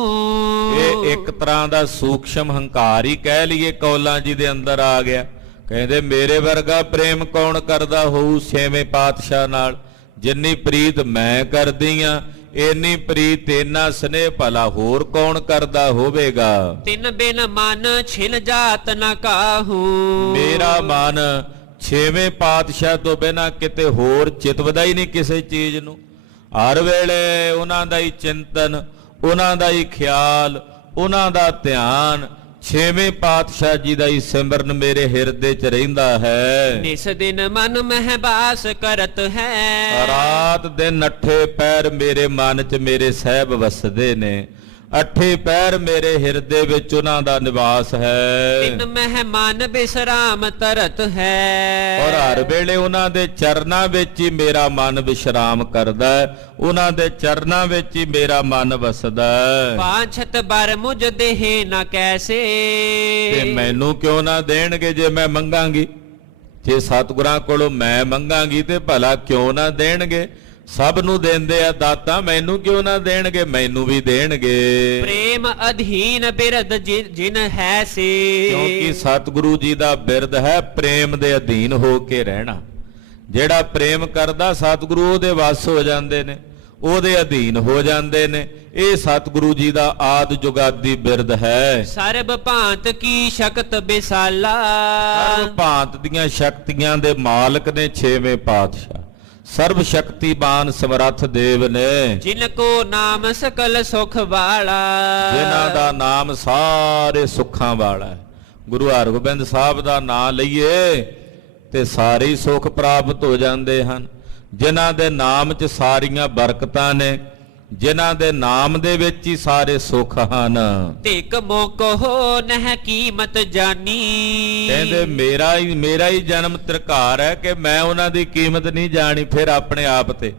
ਇਹ ਇੱਕ ਤਰ੍ਹਾਂ ਦਾ ਸੂਖਸ਼ਮ ਹੰਕਾਰ ਹੀ ਕਹਿ ਲਈਏ ਕੌਲਾਂ ਜੀ ਦੇ ਅੰਦਰ ਆ ਗਿਆ। ਕਹਿੰਦੇ ਮੇਰੇ ਵਰਗਾ ਪ੍ਰੇਮ ਕੌਣ ਕਰਦਾ ਹੋਊ ਛੇਵੇਂ ਪਾਤਸ਼ਾਹ ਨਾਲ, ਜਿੰਨੀ ਪ੍ਰੀਤ ਮੈਂ ਕਰਦੀ ਆ ਇੰਨੀ ਪ੍ਰੀਤ ਇੰਨਾ ਸਨੇਹ ਭਲਾ ਹੋਰ ਕੌਣ ਕਰਦਾ ਹੋਵੇਗਾ। ਤਿਨ ਬਿਨ ਮਨ ਛਿਨ ਜਾਤ ਨ ਕਾਹੂ। ਮੇਰਾ ਮਨ ਛੇਵੇਂ ਪਾਤਸ਼ਾਹ ਤੋਂ ਬਿਨਾਂ ਕਿਤੇ ਹੋਰ ਚਿਤਵਦਾ ਹੀ ਨਹੀਂ ਕਿਸੇ ਚੀਜ਼ ਨੂੰ। ਹਰ ਵੇਲੇ ਉਹਨਾਂ ਦਾ ਹੀ ਚਿੰਤਨ, ਉਹਨਾਂ ਦਾ ਹੀ ਖਿਆਲ, ਉਹਨਾਂ ਦਾ ਧਿਆਨ, ਛੇਵੇਂ ਪਾਤਸ਼ਾਹ ਜੀ ਦਾ ਹੀ ਸਿਮਰਨ ਮੇਰੇ ਹਿਰਦੇ 'ਚ ਰਹਿੰਦਾ ਹੈ। ਨਿਸ ਦਿਨ ਮਨ ਮਹਿ ਬਾਸ ਕਰਤ ਹੈ। ਰਾਤ ਦਿਨ ਅੱਠੇ ਪੈਰ ਮੇਰੇ ਮਨ 'ਚ ਮੇਰੇ ਸਾਹਿਬ ਵਸਦੇ ਨੇ। ਅੱਠੇ ਪੈਰ ਮੇਰੇ ਹਿਰਦੇ ਵਿੱਚ ਉਹਨਾਂ ਦਾ ਨਿਵਾਸ ਹੈ। ਤਿਨ ਮਹਿ ਮਨ ਬਿਸਰਾਮ ਤਰਤ ਹੈ। ਔਰ ਹਰ ਵੇਲੇ ਉਹਨਾਂ ਦੇ ਚਰਨਾਂ ਵਿੱਚ ਹੀ ਮੇਰਾ ਮਨ ਵਿਸ਼ਰਾਮ ਕਰਦਾ ਹੈ, ਉਹਨਾਂ ਦੇ ਚਰਨਾਂ ਵਿੱਚ ਹੀ ਮੇਰਾ ਮਨ ਵਸਦਾ ਹੈ। ਪਾਛਤ ਬਰ ਮੁਝ ਦੇਹ ਨ ਕੈਸੇ। ਤੇ ਮੈਨੂੰ ਕਿਉਂ ਨਾ ਦੇਣਗੇ ਜੇ ਮੈਂ ਮੰਗਾਂਗੀ? ਜੇ ਸਤਿਗੁਰਾਂ ਕੋਲੋਂ ਮੈਂ ਮੰਗਾਂਗੀ ਤੇ ਭਲਾ ਕਿਉਂ ਨਾ ਦੇਣਗੇ? ਸਭ ਨੂੰ ਦਿੰਦੇ ਆ ਦਾਤਾ, ਮੈਨੂੰ ਕਿਉਂ ਨਾ ਦੇਣਗੇ? ਮੈਨੂੰ ਵੀ ਦੇਣਗੇ। ਪ੍ਰੇਮ ਅਧੀਨ ਬਿਰਦ ਜਿਨ ਹੈ ਸੇ। ਕਿਉਂਕਿ ਸਤਿਗੁਰੂ ਜੀ ਦਾ ਬਿਰਦ ਹੈ ਪ੍ਰੇਮ ਦੇ ਅਧੀਨ ਹੋ ਕੇ ਰਹਿਣਾ। ਜਿਹੜਾ ਪ੍ਰੇਮ ਕਰਦਾ ਸਤਿਗੁਰੂ ਉਹਦੇ ਵੱਸ ਹੋ ਜਾਂਦੇ ਨੇ, ਉਹਦੇ ਅਧੀਨ ਹੋ ਜਾਂਦੇ ਨੇ। ਇਹ ਸਤਿਗੁਰੂ ਜੀ ਦਾ ਆਦ ਜੁਗਾਦੀ ਬਿਰਦ ਹੈ। ਸਰਬ ਭਾਂਤ ਕੀ ਸ਼ਕਤ ਬਿਸਾਲਾ। ਸਰਬ ਭਾਂਤ ਦੀਆਂ ਸ਼ਕਤੀਆਂ ਦੇ ਮਾਲਕ ਨੇ ਛੇਵੇਂ ਪਾਤਸ਼ਾਹ। ਸਰਬ ਸ਼ਕਤੀਮਾਨ ਸਮਰੱਥ ਦੇਵ ਨੇ, ਜਿਨ ਕੋ ਨਾਮ ਸਕਲ ਸੁਖ ਵਾਲਾ। ਜਿਨ੍ਹਾਂ ਦਾ ਨਾਮ ਸਾਰੇ ਸੁੱਖਾਂ ਵਾਲਾ ਹੈ। ਗੁਰੂ ਹਰਗੋਬਿੰਦ ਸਾਹਿਬ ਦਾ ਨਾਮ ਲਈਏ ਤੇ ਸਾਰੇ ਹੀ ਸੁੱਖ ਪ੍ਰਾਪਤ ਹੋ ਜਾਂਦੇ ਹਨ। ਜਿਨ੍ਹਾਂ ਦੇ ਨਾਮ 'ਚ ਸਾਰੀਆਂ ਬਰਕਤਾਂ ਨੇ, ਜਿਨ੍ਹਾਂ ਦੇ ਨਾਮ ਦੇ ਵਿੱਚ ਹੀ ਸਾਰੇ ਸੁੱਖ ਹਨ। ਤਿਕ ਮੋਕੋ ਨਹਿ ਕੀਮਤ ਜਾਨੀ। ਕਹਿੰਦੇ ਮੇਰਾ ਹੀ ਜਨਮ ਤਰਕਾਰ ਹੈ ਕਿ ਮੈਂ ਉਹਨਾਂ ਦੀ ਕੀਮਤ ਨਹੀਂ ਜਾਣੀ। ਫਿਰ ਆਪਣੇ ਆਪ ਤੇ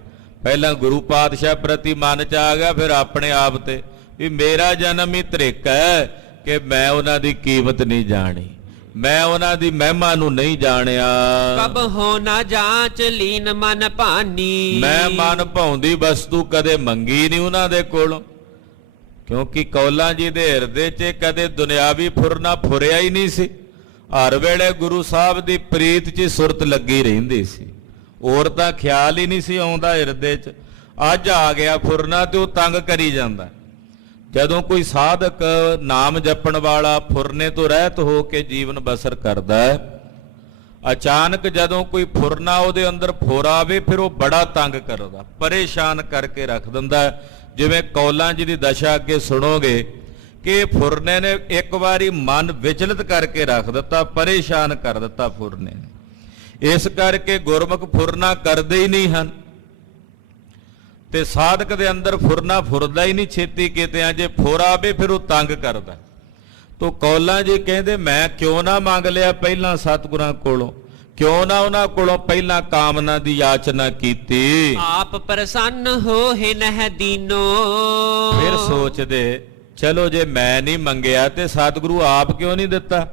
ਪਹਿਲਾਂ ਗੁਰੂ ਪਾਤਸ਼ਾਹ ਪ੍ਰਤੀ ਮਨ ਚ ਆ ਗਿਆ, ਫਿਰ ਆਪਣੇ ਆਪ ਤੇ ਵੀ ਮੇਰਾ ਜਨਮ ਹੀ ਤ੍ਰਿਕ ਹੈ ਕਿ ਮੈਂ ਉਹਨਾਂ ਦੀ ਕੀਮਤ ਨਹੀਂ ਜਾਣੀ, ਮੈਂ ਉਹਨਾਂ ਦੀ ਮਹਿਮਾ ਨੂੰ ਨਹੀਂ ਜਾਣਿਆ। ਕਬ ਹੋ ਨਾ ਜਾਂਚ ਲੀਨ ਮਨ ਭਾਨੀ। ਮੈਂ ਮਨ ਭਾਉਂਦੀ ਵਸਤੂ ਕਦੇ ਮੰਗੀ ਨਹੀਂ ਉਹਨਾਂ ਦੇ ਕੋਲੋਂ, ਕਿਉਂਕਿ ਕੌਲਾਂ ਜੀ ਦੇ ਹਿਰਦੇ 'ਚ ਕਦੇ ਦੁਨਿਆਵੀ ਫੁਰਨਾ ਫੁਰਿਆ ਹੀ ਨਹੀਂ ਸੀ। ਹਰ ਵੇਲੇ ਗੁਰੂ ਸਾਹਿਬ ਦੀ ਪ੍ਰੀਤ 'ਚ ਸੁਰਤ ਲੱਗੀ ਰਹਿੰਦੀ ਸੀ, ਹੋਰ ਤਾਂ ਖਿਆਲ ਹੀ ਨਹੀਂ ਸੀ ਆਉਂਦਾ ਹਿਰਦੇ 'ਚ। ਅੱਜ ਆ ਗਿਆ ਫੁਰਨਾ ਤੇ ਉਹ ਤੰਗ ਕਰੀ ਜਾਂਦਾ। ਜਦੋਂ ਕੋਈ ਸਾਧਕ ਨਾਮ ਜਪਣ ਵਾਲਾ ਫੁਰਨੇ ਤੋਂ ਰਹਿਤ ਹੋ ਕੇ ਜੀਵਨ ਬਸਰ ਕਰਦਾ ਹੈ, ਅਚਾਨਕ ਜਦੋਂ ਕੋਈ ਫੁਰਨਾ ਉਹਦੇ ਅੰਦਰ ਫੁਰ ਆਵੇ ਫਿਰ ਉਹ ਬੜਾ ਤੰਗ ਕਰਦਾ, ਪਰੇਸ਼ਾਨ ਕਰਕੇ ਰੱਖ ਦਿੰਦਾ। ਜਿਵੇਂ ਕੌਲਾਂ ਜੀ ਦੀ ਦਸ਼ਾ ਅੱਗੇ ਸੁਣੋਗੇ ਕਿ ਫੁਰਨੇ ਨੇ ਇੱਕ ਵਾਰੀ ਮਨ ਵਿਚਲਿਤ ਕਰਕੇ ਰੱਖ ਦਿੱਤਾ, ਪਰੇਸ਼ਾਨ ਕਰ ਦਿੱਤਾ ਫੁਰਨੇ ਨੇ। ਇਸ ਕਰਕੇ ਗੁਰਮੁਖ ਫੁਰਨਾ ਕਰਦੇ ਹੀ ਨਹੀਂ ਹਨ ਤੇ ਸਾਧਕ ਦੇ ਅੰਦਰ ਫੁਰਨਾ ਫੁਰਦਾ ਹੀ ਨਹੀਂ ਛੇਤੀ ਕਿਤੇ। ਜੇ ਫੁਰ ਆਵੇ ਫਿਰ ਉਹ ਤੰਗ ਕਰਦਾ। ਤੋ ਕੌਲਾਂ ਜੀ ਕਹਿੰਦੇ ਮੈਂ ਕਿਉਂ ਨਾ ਮੰਗ ਲਿਆ ਪਹਿਲਾਂ ਸਤਿਗੁਰਾਂ ਕੋਲੋਂ, ਕਿਉਂ ਨਾ ਉਹਨਾਂ ਕੋਲੋਂ ਪਹਿਲਾਂ ਕਾਮਨਾ ਦੀ ਯਾਚਨਾ ਕੀਤੀ। ਆਪ ਪ੍ਰਸੰਨ ਹੋਏ ਨਹਿ ਦੀਨੋ। ਫਿਰ ਸੋਚਦੇ ਚਲੋ ਜੇ ਮੈਂ ਨਹੀਂ ਮੰਗਿਆ ਤੇ ਸਤਿਗੁਰੂ ਆਪ ਕਿਉਂ ਨਹੀਂ ਦਿੱਤਾ।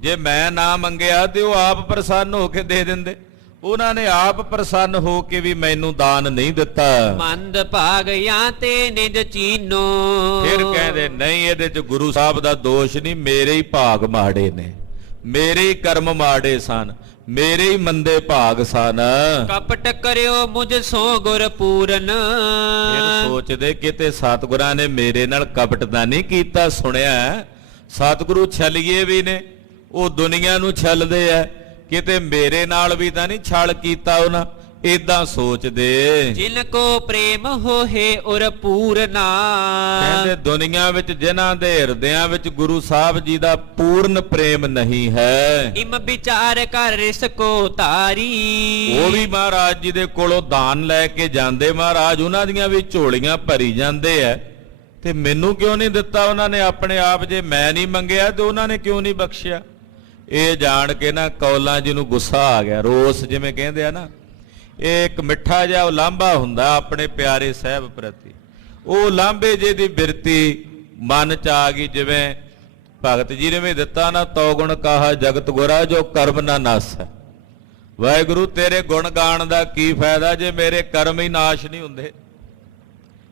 ਜੇ ਮੈਂ ਨਾ ਮੰਗਿਆ ਤੇ ਉਹ ਆਪ ਪ੍ਰਸੰਨ ਹੋ ਕੇ ਦੇ ਦਿੰਦੇ। ਉਹਨਾਂ ਨੇ ਆਪ ਪ੍ਰਸੰਨ ਹੋ ਕੇ ਵੀ ਮੈਨੂੰ ਦਾਨ ਨਹੀਂ ਦਿੱਤਾ। ਮੰਦ ਭਾਗਿਆ ਤੇ ਨਿਜ ਚੀਨੋ। ਫਿਰ ਕਹਿੰਦੇ ਨਹੀਂ ਇਹਦੇ 'ਚ ਗੁਰੂ ਸਾਹਿਬ ਦਾ ਦੋਸ਼ ਨਹੀਂ, ਮੇਰੇ ਹੀ ਭਾਗ ਮਾੜੇ ਨੇ, ਮੇਰੇ ਹੀ ਕਰਮ ਮਾੜੇ ਸਨ, ਮੇਰੇ ਹੀ ਮੰਦੇ ਭਾਗ ਸਨ। ਕਪਟ ਕਰਿਓ ਮੁਝ ਸੋ ਗੁਰ ਪੂਰਨ। ਫਿਰ ਸੋਚਦੇ ਕਿਤੇ ਸਤਿਗੁਰਾਂ ਨੇ ਮੇਰੇ ਨਾਲ ਕਪਟ ਤਾਂ ਨਹੀਂ ਕੀਤਾ। ਸੁਣਿਆ ਸਤਿਗੁਰੂ ਛਲੀਏ ਵੀ ਨੇ, ਉਹ ਦੁਨੀਆ ਨੂੰ ਛਲਦੇ ਆ, ਕਿਤੇ ਮੇਰੇ ਨਾਲ ਵੀ ਤਾਂ ਨਹੀਂ ਛਲ ਕੀਤਾ ਉਹਨਾਂ। ਏਦਾਂ ਸੋਚਦੇ ਜਿਨ ਕੋ ਪ੍ਰੇਮ ਹੋਏ ਉਰ ਪੂਰਨਾ। ਕਹਿੰਦੇ ਦੁਨੀਆ ਵਿੱਚ ਜਿਨ੍ਹਾਂ ਦੇ ਹਿਰਦਿਆਂ ਵਿੱਚ ਗੁਰੂ ਸਾਹਿਬ ਜੀ ਦਾ ਪੂਰਨ ਪ੍ਰੇਮ ਨਹੀਂ ਹੈ, ਇਮ ਵਿਚਾਰ ਕਰ ਰਿਸ ਕੋ ਤਾਰੀ। ਉਹ ਵੀ ਮਹਾਰਾਜ ਜੀ ਦੇ ਕੋਲੋਂ ਦਾਨ ਲੈ ਕੇ ਜਾਂਦੇ, ਮਹਾਰਾਜ ਉਹਨਾਂ ਦੀਆਂ ਵੀ ਝੋਲੀਆਂ ਭਰੀ ਜਾਂਦੇ ਐ, ਤੇ ਮੈਨੂੰ ਕਿਉਂ ਨਹੀਂ ਦਿੱਤਾ ਉਹਨਾਂ ਨੇ ਆਪਣੇ ਆਪ। ਜੇ ਮੈਂ ਨਹੀਂ ਮੰਗਿਆ ਤੇ ਉਹਨਾਂ ਨੇ ਕਿਉਂ ਨਹੀਂ ਬਖਸ਼ਿਆ। ਇਹ ਜਾਣ ਕੇ ਨਾ ਕੌਲਾਂ ਜੀ ਨੂੰ ਗੁੱਸਾ ਆ ਗਿਆ, ਰੋਸ ਜਿਵੇਂ ਕਹਿੰਦੇ ਆ ਨਾ, ਇਹ ਇੱਕ ਮਿੱਠਾ ਜਿਹਾ ਉਲਾਂਭਾ ਹੁੰਦਾ ਆਪਣੇ ਪਿਆਰੇ ਸਾਹਿਬ ਪ੍ਰਤੀ। ਉਹ ਉਲਾਂਭੇ ਜੇ ਦੀ ਬਿਰਤੀ ਮਨ ਚ ਆ ਗਈ। ਜਿਵੇਂ ਭਗਤ ਜੀ ਨੇ ਵੀ ਦਿੱਤਾ ਨਾ, ਤੋ ਗੁਣ ਕਾਹਾ ਜਗਤ ਗੁਰਾ ਜੋ ਕਰਮ ਨਾ ਨਾਸੈ। ਵਾਹਿਗੁਰੂ ਤੇਰੇ ਗੁਣ ਗਾਣ ਦਾ ਕੀ ਫਾਇਦਾ ਜੇ ਮੇਰੇ ਕਰਮ ਹੀ ਨਾਸ਼ ਨਹੀਂ ਹੁੰਦੇ।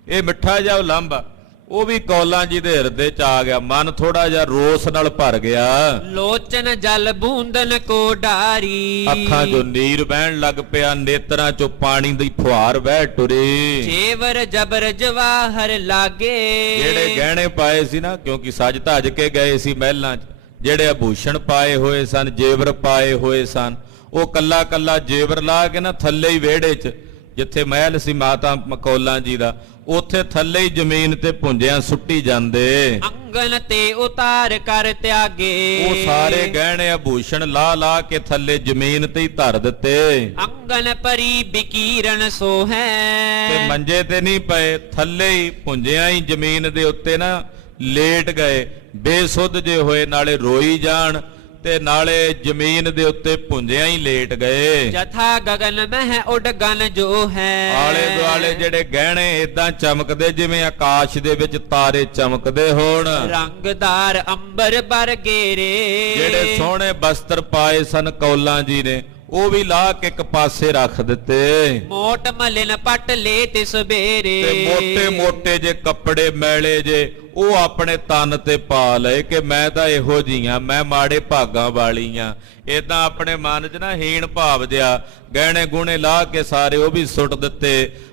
ਇਹ ਮਿੱਠਾ ਜਿਹਾ ਉਲਾਂਭਾ ਉਹ ਵੀ ਕੌਲਾਂ ਜੀ ਦੇ ਹਿਰਦੇ ਚ ਆ ਗਿਆ। ਮਨ ਥੋੜਾ ਜਿਹਾ ਰੋਸ ਨਾਲ ਭਰ ਗਿਆ। ਲੋਚਨ ਜਲ ਬੂੰਦਨ ਕੋ ਡਾਰੀ। ਅੱਖਾਂ ਚੋਂ ਨੀਰ ਵਹਿਣ ਲੱਗ ਪਿਆ, ਨੇਤਰਾਂ ਚੋਂ ਪਾਣੀ ਦੀ ਫੁਹਾਰ ਵਹਿ ਟੁਰੀ। ਜੇਵਰ ਜਬਰ ਜਵਾਹਰ ਲਾਗੇ। ਜਿਹੜੇ ਗਹਿਣੇ ਪਾਏ ਸੀ ਨਾ, ਕਿਉਂਕਿ ਸਜ ਧਜ ਕੇ ਗਏ ਸੀ ਮਹਿਲਾਂ 'ਚ, ਜਿਹੜੇ ਆਭੂਸ਼ਣ ਪਾਏ ਹੋਏ ਸਨ, ਜੇਵਰ ਪਾਏ ਹੋਏ ਸਨ, ਉਹ ਕੱਲਾ ਕੱਲਾ ਜੇਵਰ ਲਾ ਕੇ ਨਾ ਥੱਲੇ ਹੀ ਵਿਹੜੇ 'ਚ, ਜਿੱਥੇ ਮਹਿਲ ਸੀ ਮਾਤਾ ਕੌਲਾਂ ਜੀ ਦਾ, ਉੱਥੇ ਥੱਲੇ ਹੀ ਜ਼ਮੀਨ ਤੇ ਪੁੰਜਿਆਂ ਸੁੱਟੀ ਜਾਂਦੇ। ਅੰਗਨ ਤੇ ਉਤਾਰ ਕਰ ਤਿਆਗੇ। ਉਹ ਸਾਰੇ ਗਹਿਣੇ ਆਭੂਸ਼ਣ ਲਾ ਲਾ ਕੇ ਥੱਲੇ ਜ਼ਮੀਨ ਤੇ ਹੀ ਧਰ ਦਿੱਤੇ। ਅੰਗਨ ਪਰੀ ਬਿਕੀਰਨ ਸੋ ਹੈ। ਤੇ ਮੰਜੇ ਤੇ ਨਹੀਂ ਪਏ, ਥੱਲੇ ਹੀ ਪੁੰਜਿਆਂ ਹੀ ਜ਼ਮੀਨ ਦੇ ਉੱਤੇ ਨਾ ਲੇਟ ਗਏ। ਬੇਸੁੱਧ ਜੇ ਹੋਏ, ਨਾਲੇ ਰੋਈ ਜਾਣ ਤੇ ਨਾਲੇ ਜ਼ਮੀਨ ਦੇ ਉੱਤੇ ਪੁੰਜਿਆਂ ਹੀ ਲੇਟ ਗਏ। ਜਥਾ ਗਗਨ ਮਹਿ ਉੱਡ ਗਨ ਜੋ ਹੈ। ਆਲੇ ਦੁਆਲੇ ਜਿਹੜੇ ਗਹਿਣੇ ਏਦਾਂ ਚਮਕਦੇ ਜਿਵੇਂ ਆਕਾਸ਼ ਦੇ ਵਿੱਚ ਤਾਰੇ ਚਮਕਦੇ ਹੋਣ। ਰੰਗਦਾਰ ਅੰਬਰ ਬਰਗੇਰੇ। ਜਿਹੜੇ ਸੋਹਣੇ ਬਸਤਰ ਪਾਏ ਸਨ ਕੌਲਾਂ ਜੀ ਨੇ, ਉਹ ਵੀ ਲਾ ਕੇ ਇੱਕ ਪਾਸੇ ਰੱਖ ਦਿੱਤੇ। ਮੋਟ ਮਲਿਨ ਪਟ ਲੇ ਤਿਸ ਬੇਰੇ। ਤੇ ਮੋਟੇ ਮੋਟੇ ਜੇ ਕੱਪੜੇ ਮੈਲੇ ਜੇ ਉਹ ਆਪਣੇ ਤਨ ਤੇ ਪਾ ਲਏ ਕਿ ਮੈਂ ਤਾਂ ਇਹੋ ਜੀਆਂ, ਮੈਂ ਮਾੜੇ ਭਾਗਾਂ ਵਾਲੀਆਂ। ਏਦਾਂ ਆਪਣੇ ਮਨ 'ਚ ਨਾ ਹੀਣ ਭਾਵ ਜਿਹਾ, ਗਹਿਣੇ ਗੁਣੇ ਲਾ ਕੇ ਸਾਰੇ ਉਹ ਵੀ ਸੁੱਟ ਦਿੱਤੇ।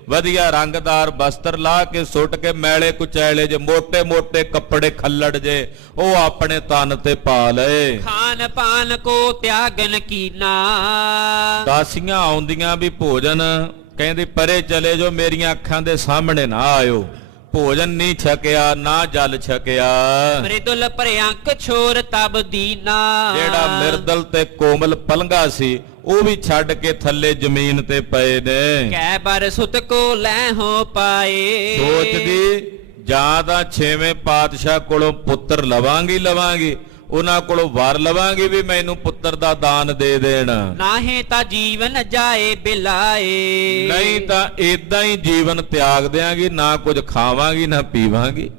ਵਧੀਆ ਰੰਗਦਾਰ ਬਸਤਰ ਲਾ ਕੇ ਸੁੱਟ ਕੇ ਮੈਲੇ ਕੁਚੈਲੇ ਜੇ ਮੋਟੇ ਮੋਟੇ ਕੱਪੜੇ ਖੱਲੜ ਜੇ ਉਹ ਆਪਣੇ ਤਨ ਤੇ ਪਾ ਲਏ। ਖਾਨ ਪਾਨ ਕੋ ਤਿਆਗਨ ਕੀਨਾ। ਦਾਸੀਆਂ ਆਉਂਦੀਆਂ ਵੀ ਭੋਜਨ ਕਹਿੰਦੇ ਪਰੇ ਚਲੇ ਜੋ, ਮੇਰੀਆਂ ਅੱਖਾਂ ਦੇ ਸਾਹਮਣੇ ਨਾ ਆਇਓ। ਭੋਜਨ ਨਹੀਂ ਛਕਿਆ ਨਾ ਜਲ ਛਕਿਆ। ਮ੍ਰਿਦੁਲ ਭਰਿਅੰਕ ਛੋਰ ਤਬ ਦੀਨਾ। ਜਿਹੜਾ ਮਿਰਦਲ ਤੇ ਕੋਮਲ ਪਲੰਗਾ ਸੀ ਉਹ ਵੀ ਛੱਡ ਕੇ ਥੱਲੇ ਜ਼ਮੀਨ ਤੇ ਪਏ ਨੇ। ਕੈ ਬਰ ਸੁਤ ਕੋ ਲੈ ਹੋ ਪਾਏ। ਸੋਚਦੀ ਜਾਂ ਤਾਂ 6ਵੇਂ ਪਾਤਸ਼ਾਹ ਕੋਲੋਂ ਪੁੱਤਰ ਲਵਾਂਗੀ ਉਹਨਾਂ ਕੋਲੋਂ ਵਰ ਲਵਾਂਗੀ ਵੀ ਮੈਨੂੰ ਪੁੱਤਰ ਦਾ ਦਾਨ ਦੇ ਦੇਣ, ਨਾਹੀਂ ਤਾਂ ਜੀਵਨ ਜਾਏ ਬਿਲਾਏ। ਨਹੀਂ ਤਾਂ ਇਦਾਂ ਹੀ ਜੀਵਨ ਤਿਆਗ ਦਿਆਂਗੀ, ਨਾ ਕੁਝ ਖਾਵਾਂਗੀ ਨਾ ਪੀਵਾਂਗੀ,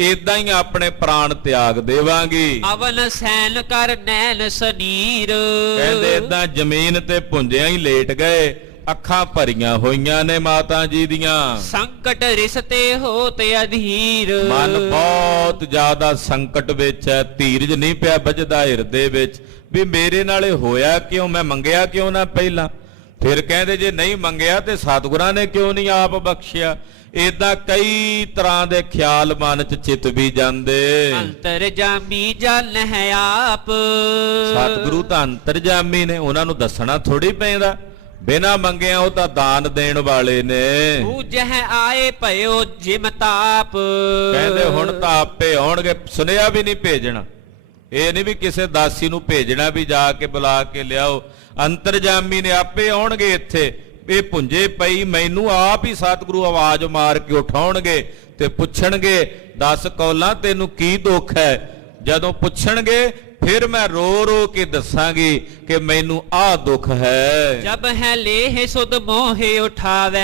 ਇਦਾਂ ਹੀ ਆਪਣੇ ਪ੍ਰਾਣ ਤਿਆਗ ਦੇਵਾਂਗੀ। ਅਵਨ ਸੈਨ ਕਰ ਨੈਣ ਸਨੀਰ। ਕਹਿੰਦੇ ਇਦਾਂ ਜ਼ਮੀਨ ਤੇ ਭੁੰਜਿਆਂ ਹੀ ਲੇਟ ਗਏ, ਅੱਖਾਂ ਭਰੀਆਂ ਹੋਈਆਂ ਨੇ ਮਾਤਾ ਜੀ ਦੀਆਂ। ਸੰਕਟ ਰਿਸਤੇ ਹੋ ਤੇ ਅਧੀਰ। ਮਨ ਬਹੁਤ ਜ਼ਿਆਦਾ ਸੰਕਟ ਵਿੱਚ ਹੈ, ਧੀਰਜ ਨਹੀਂ ਪਿਆ ਵੱਜਦਾ ਹਿਰਦੇ ਵਿੱਚ ਵੀ ਮੇਰੇ ਨਾਲ ਇਹ ਹੋਇਆ ਕਿਉਂ, ਮੈਂ ਮੰਗਿਆ ਕਿਉਂ ਨਾ ਪਹਿਲਾਂ। ਫਿਰ ਕਹਿੰਦੇ ਜੇ ਨਹੀਂ ਮੰਗਿਆ ਤੇ ਸਤਿਗੁਰਾਂ ਨੇ ਕਿਉਂ ਨਹੀਂ ਆਪ ਬਖਸ਼ਿਆ। ਏਦਾਂ ਕਈ ਤਰ੍ਹਾਂ ਦੇ ਖਿਆਲ ਮਨ ਚ ਚਿਤ ਵੀ ਜਾਂਦੇ। ਅੰਤਰਜਾਮੀ ਜਨ ਹੈ ਆਪ। ਸਤਿਗੁਰੂ ਤਾਂ ਅੰਤਰਜਾਮੀ ਨੇ, ਉਹਨਾਂ ਨੂੰ ਦੱਸਣਾ ਥੋੜੀ ਪੈਂਦਾ, ਬਿਨਾਂ ਮੰਗਿਆ ਉਹ ਤਾਂ ਦਾਨ ਦੇਣ ਵਾਲੇ ਨੇ। ਪੂਜਹ ਆਏ ਭਇਓ ਜਿਮ ਤਾਪ। ਕਹਿੰਦੇ ਹੁਣ ਤਾਂ ਆਪੇ ਆਉਣਗੇ, ਸੁਨੇਹਾ ਵੀ ਨਹੀਂ ਭੇਜਣਾ, ਇਹ ਨਹੀਂ ਵੀ ਕਿਸੇ ਦਾਸੀ ਨੂੰ ਭੇਜਣਾ ਵੀ ਜਾ ਕੇ ਬੁਲਾ ਕੇ ਲਿਆਓ। ਅੰਤਰਜਾਮੀ ਨੇ ਆਪੇ ਆਉਣਗੇ ਇੱਥੇ। ਇਹ ਭੁੰਜੇ ਪਈ ਮੈਨੂੰ ਆਪ ਹੀ ਸਤਿਗੁਰੂ ਆਵਾਜ਼ ਮਾਰ ਕੇ ਉਠਾਉਣਗੇ ਤੇ ਪੁੱਛਣਗੇ 10 ਕੌਲਾਂ ਤੈਨੂੰ ਕੀ ਦੁੱਖ ਹੈ। ਜਦੋਂ ਪੁੱਛਣਗੇ ਫਿਰ ਮੈਂ ਰੋ ਰੋ ਕੇ ਦੱਸਾਂਗੀ ਕਿ ਮੈਨੂੰ ਆਹ ਦੁੱਖ ਹੈ। ਜਬ ਹੈ ਲੇਹ ਸੁਧ ਮੋਹਿ ਉਠਾਵੇ।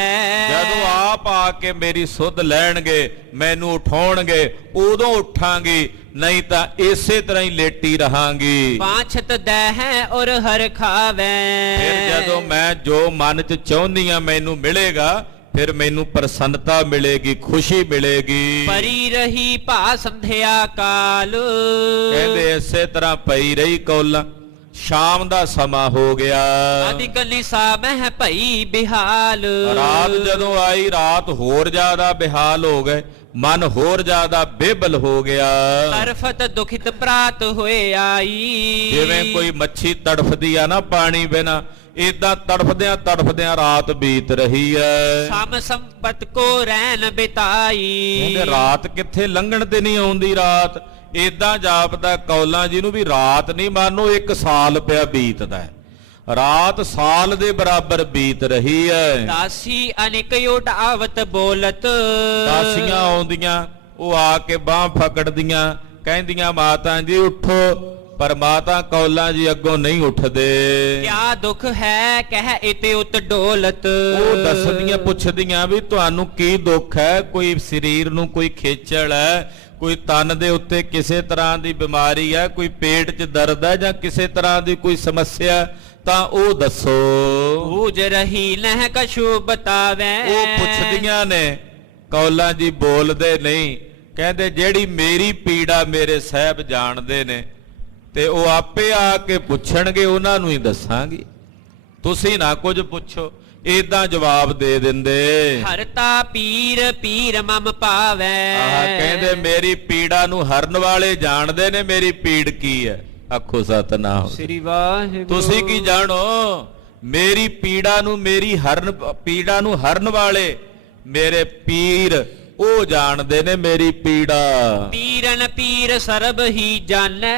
ਜਦੋਂ ਆਪ ਆ ਕੇ ਮੇਰੀ ਸੁਧ ਲੈਣਗੇ, ਮੈਨੂੰ ਉਠਾਉਣਗੇ, ਉਦੋਂ ਉੱਠਾਂਗੀ, ਨਹੀਂ ਤਾਂ ਇਸੇ ਤਰ੍ਹਾਂ ਹੀ ਲੇਟੀ ਰਹਾਂਗੀ। ਪਾਛਤ ਦਹਿ ਔਰ ਹਰ ਖਾਵੇ। ਫਿਰ ਜਦੋਂ ਮੈਂ ਜੋ ਮਨ ਚ ਚਾਹੁੰਦੀ ਆ ਮੈਨੂੰ ਮਿਲੇਗਾ, ਫਿਰ ਮੈਨੂੰ ਪ੍ਰਸੰਨਤਾ ਮਿਲੇਗੀ, ਖੁਸ਼ੀ ਮਿਲੇਗੀ। ਪਰੀ ਰਹੀ ਭਾ ਸੰਧਿਆ ਕਾਲ। ਕਹਿੰਦੇ ਇਸੇ ਤਰ੍ਹਾਂ ਪਈ ਰਹੀ ਕੌਲਾਂ, ਸ਼ਾਮ ਦਾ ਸਮਾਂ ਹੋ ਗਿਆ। ਅਧਿਕ ਨਿਸਾ ਮਹਿ ਭਈ ਬਿਹਾਲ। ਰਾਤ ਜਦੋਂ ਆਈ, ਰਾਤ ਹੋਰ ਜ਼ਿਆਦਾ ਬਿਹਾਲ ਹੋ ਗਏ, ਮਨ ਹੋਰ ਜ਼ਿਆਦਾ ਬੇਬਲ ਹੋ ਗਿਆ। ਤਰਫਤ ਦੁਖਿਤ ਪ੍ਰਾਤ ਹੋਏ ਆਈ। ਜਿਵੇਂ ਕੋਈ ਮੱਛੀ ਤੜਫਦੀ ਆ ਨਾ ਪਾਣੀ ਬਿਨਾ, ਏਦਾਂ ਤੜਫਦਿਆਂ ਰਾਤ ਬੀਤ ਰਹੀ ਐ। ਸਮ ਸੰਪਤ ਕੋ ਰੈਨ ਬਿਤਾਈ। ਕਹਿੰਦੇ ਰਾਤ ਕਿੱਥੇ ਲੰਘਣ ਤੇ ਨਹੀਂ ਆਉਂਦੀ ਰਾਤ। ਏਦਾਂ ਜਾਪਦਾ ਕੌਲਾਂ ਜੀ ਨੂੰ ਵੀ ਰਾਤ ਨਹੀਂ, ਮਾਨੋ 1 ਸਾਲ ਪਿਆ ਬੀਤਦਾ, ਰਾਤ ਸਾਲ ਦੇ ਬਰਾਬਰ ਬੀਤ ਰਹੀ ਐ। ਦਾਸੀ ਅਨੇਕ ਓਟ ਆਵਤ ਬੋਲਤ। ਦਾਸੀਆਂ ਆਉਂਦੀਆਂ, ਉਹ ਆ ਕੇ ਬਾਹ ਫਕੜਦੀਆਂ, ਕਹਿੰਦੀਆਂ ਮਾਤਾ ਜੀ ਉੱਠੋ, ਪਰ ਮਾਤਾ ਕੌਲਾਂ ਜੀ ਅੱਗੋਂ ਨਹੀਂ ਉੱਠਦੇ। ਕਿਆ ਦੁੱਖ ਹੈ ਕਹਿ ਇਤੇ ਉਤ ਡੋਲਤ। ਉਹ ਦੱਸਦੀਆਂ ਪੁੱਛਦੀਆਂ ਵੀ ਤੁਹਾਨੂੰ ਕੀ ਦੁੱਖ ਹੈ, ਕੋਈ ਸਰੀਰ ਨੂੰ ਕੋਈ ਖੇਚਲ ਹੈ, ਕੋਈ ਤਨ ਦੇ ਉੱਤੇ ਕਿਸੇ ਤਰ੍ਹਾਂ ਦੀ ਬਿਮਾਰੀ ਹੈ, ਕੋਈ ਪੇਟ 'ਚ ਦਰਦ ਹੈ, ਜਾਂ ਕਿਸੇ ਤਰ੍ਹਾਂ ਦੀ ਕੋਈ ਸਮੱਸਿਆ, ਤਾਂ ਉਹ ਦੱਸੋ। ਪੂਜ ਰਹੀ ਨਹਿ ਕਛੂ ਬਤਾਵੇ। ਉਹ ਪੁੱਛਦੀਆਂ ਨੇ, ਕੌਲਾਂ ਜੀ ਬੋਲਦੇ ਨਹੀਂ। ਕਹਿੰਦੇ ਜਿਹੜੀ ਮੇਰੀ ਪੀੜਾ ਮੇਰੇ ਸਾਹਿਬ ਜਾਣਦੇ ਨੇ, ਤੇ ਉਹ ਆਪੇ ਆ ਕੇ ਪੁੱਛਣਗੇ, ਉਹਨਾਂ ਨੂੰ ਹੀ ਦੱਸਾਂਗੀ, ਤੁਸੀਂ ਨਾ ਕੁਝ ਪੁੱਛੋ। ਏਦਾਂ ਜਵਾਬ ਦੇ ਦਿੰਦੇ। ਹਰਤਾ ਪੀਰ ਪੀਰ ਮਮ ਪਾਵੇ। ਕਹਿੰਦੇ ਮੇਰੀ ਪੀੜਾ ਨੂੰ ਹਰਨ ਵਾਲੇ ਜਾਣਦੇ ਨੇ, ਮੇਰੀ ਪੀੜ ਕੀ ਹੈ। ਆਖੋ ਸਤਨਾਮ ਸ੍ਰੀ ਵਾਹਿਗੁਰੂ। ਤੁਸੀਂ ਕੀ ਜਾਣੋ, ਮੇਰੀ ਪੀੜਾ ਨੂੰ, ਮੇਰੀ ਪੀੜਾ ਨੂੰ ਹਰਨ ਵਾਲੇ ਮੇਰੇ ਪੀਰ ਉਹ ਜਾਣਦੇ ਨੇ ਮੇਰੀ ਪੀੜਾ। ਪੀਰਨ ਪੀਰ ਸਰਬ ਹੀ ਜਾਣੈ।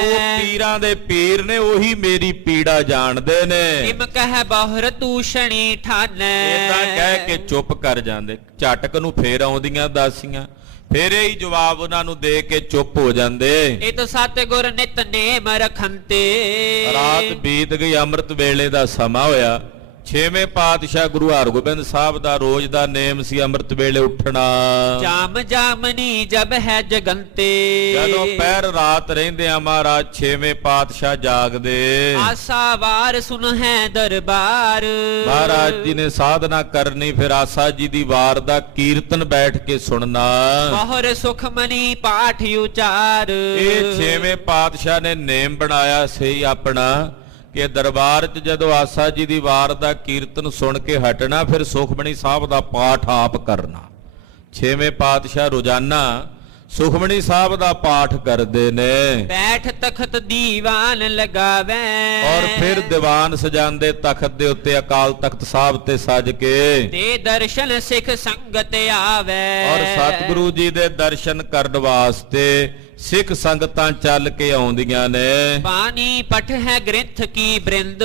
ਉਹ ਪੀਰਾਂ ਦੇ ਪੀਰ ਨੇ, ਉਹੀ ਮੇਰੀ ਪੀੜਾ ਜਾਣਦੇ ਨੇ। ਕਿਮ ਕਹਿ ਬਹੁਰ ਤੂਸ਼ਣੀ ਠਾਨੈ। ਇਦਾਂ ਕਹਿ ਕੇ ਚੁੱਪ ਕਰ ਜਾਂਦੇ। ਝਟਕ ਨੂੰ ਫੇਰ ਆਉਂਦੀਆਂ ਦਾਸੀਆਂ, ਫੇਰ ਹੀ ਜਵਾਬ ਉਹਨਾਂ ਨੂੰ ਦੇ ਕੇ ਚੁੱਪ ਹੋ ਜਾਂਦੇ। ਇਤ ਸਤਿਗੁਰ ਨਿਤ ਨੇਮ ਰਖੰਤੇ। ਰਾਤ ਬੀਤ ਗਈ, ਅੰਮ੍ਰਿਤ ਵੇਲੇ ਦਾ ਸਮਾਂ ਹੋਇਆ। 6ਵੇਂ ਪਾਤਸ਼ਾਹ ਗੁਰੂ ਹਰਗੋਬਿੰਦ ਸਾਹਿਬ ਦਾ ਰੋਜ਼ ਦਾ ਨੇਮ ਸੀ ਅੰਮ੍ਰਿਤ ਵੇਲੇ ਉੱਠਣਾ। ਜਾਮ ਜਾਮਨੀ ਜਬ ਹੈ ਜਗੰਤੇ। ਜਦੋਂ ਪਹਿਰ ਰਾਤ ਰਹਿੰਦੇ ਆ ਮਹਾਰਾਜ 6ਵੇਂ ਪਾਤਸ਼ਾਹ ਜਾਗਦੇ। ਆਸਾ ਵਾਰ ਸੁਨ ਹੈ ਦਰਬਾਰ। ਮਹਾਰਾਜ ਜੀ ਨੇ ਸਾਧਨਾ ਕਰਨੀ, ਫਿਰ ਆਸਾ ਜੀ ਦੀ ਵਾਰ ਦਾ ਕੀਰਤਨ ਬੈਠ ਕੇ ਸੁਣਨਾ। ਬਹੁਰ ਸੁਖਮਨੀ ਪਾਠ ਉਚਾਰ। ਇਹ 6ਵੇਂ ਪਾਤਸ਼ਾਹ ਨੇ ਨੇਮ ਬਣਾਇਆ ਸੀ ਆਪਣਾ ਕਿ ਦਰਬਾਰ 'ਚ ਜਦੋਂ ਆਸਾ ਜੀ ਦੀ ਵਾਰ ਦਾ ਕੀਰਤਨ ਸੁਣ ਕੇ ਹਟਣਾ, ਫਿਰ ਸੁਖਮਨੀ ਸਾਹਿਬ ਦਾ ਪਾਠ ਆਪ ਕਰਨਾ। 6ਵੇਂ ਪਾਤਸ਼ਾਹ ਰੋਜ਼ਾਨਾ ਸੁਖਮਣੀ ਸਾਹਿਬ ਦਾ ਪਾਠ ਕਰਦੇ ਨੇ ਬੈਠ ਤਖਤ ਦੀਵਾਨ ਲਗਾਵੇ ਔਰ ਫਿਰ ਦੀਵਾਨ ਸਜਾਉਂਦੇ ਤਖਤ ਦੇ ਉੱਤੇ ਅਕਾਲ ਤਖਤ ਸਾਹਿਬ ਤੇ ਸਜ ਕੇ ਤੇ ਦਰਸ਼ਨ ਸਿੱਖ ਸੰਗਤ ਆਵੇ ਔਰ ਸਤਿਗੁਰੂ ਜੀ ਦੇ ਦਰਸ਼ਨ ਕਰਨ ਵਾਸਤੇ ਸਿੱਖ ਸੰਗਤਾਂ ਚੱਲ ਕੇ ਆਉਂਦੀਆਂ ਨੇ ਬਾਣੀ ਪਠ ਹੈ ਗ੍ਰੰਥ ਕੀ ਬ੍ਰਿੰਦ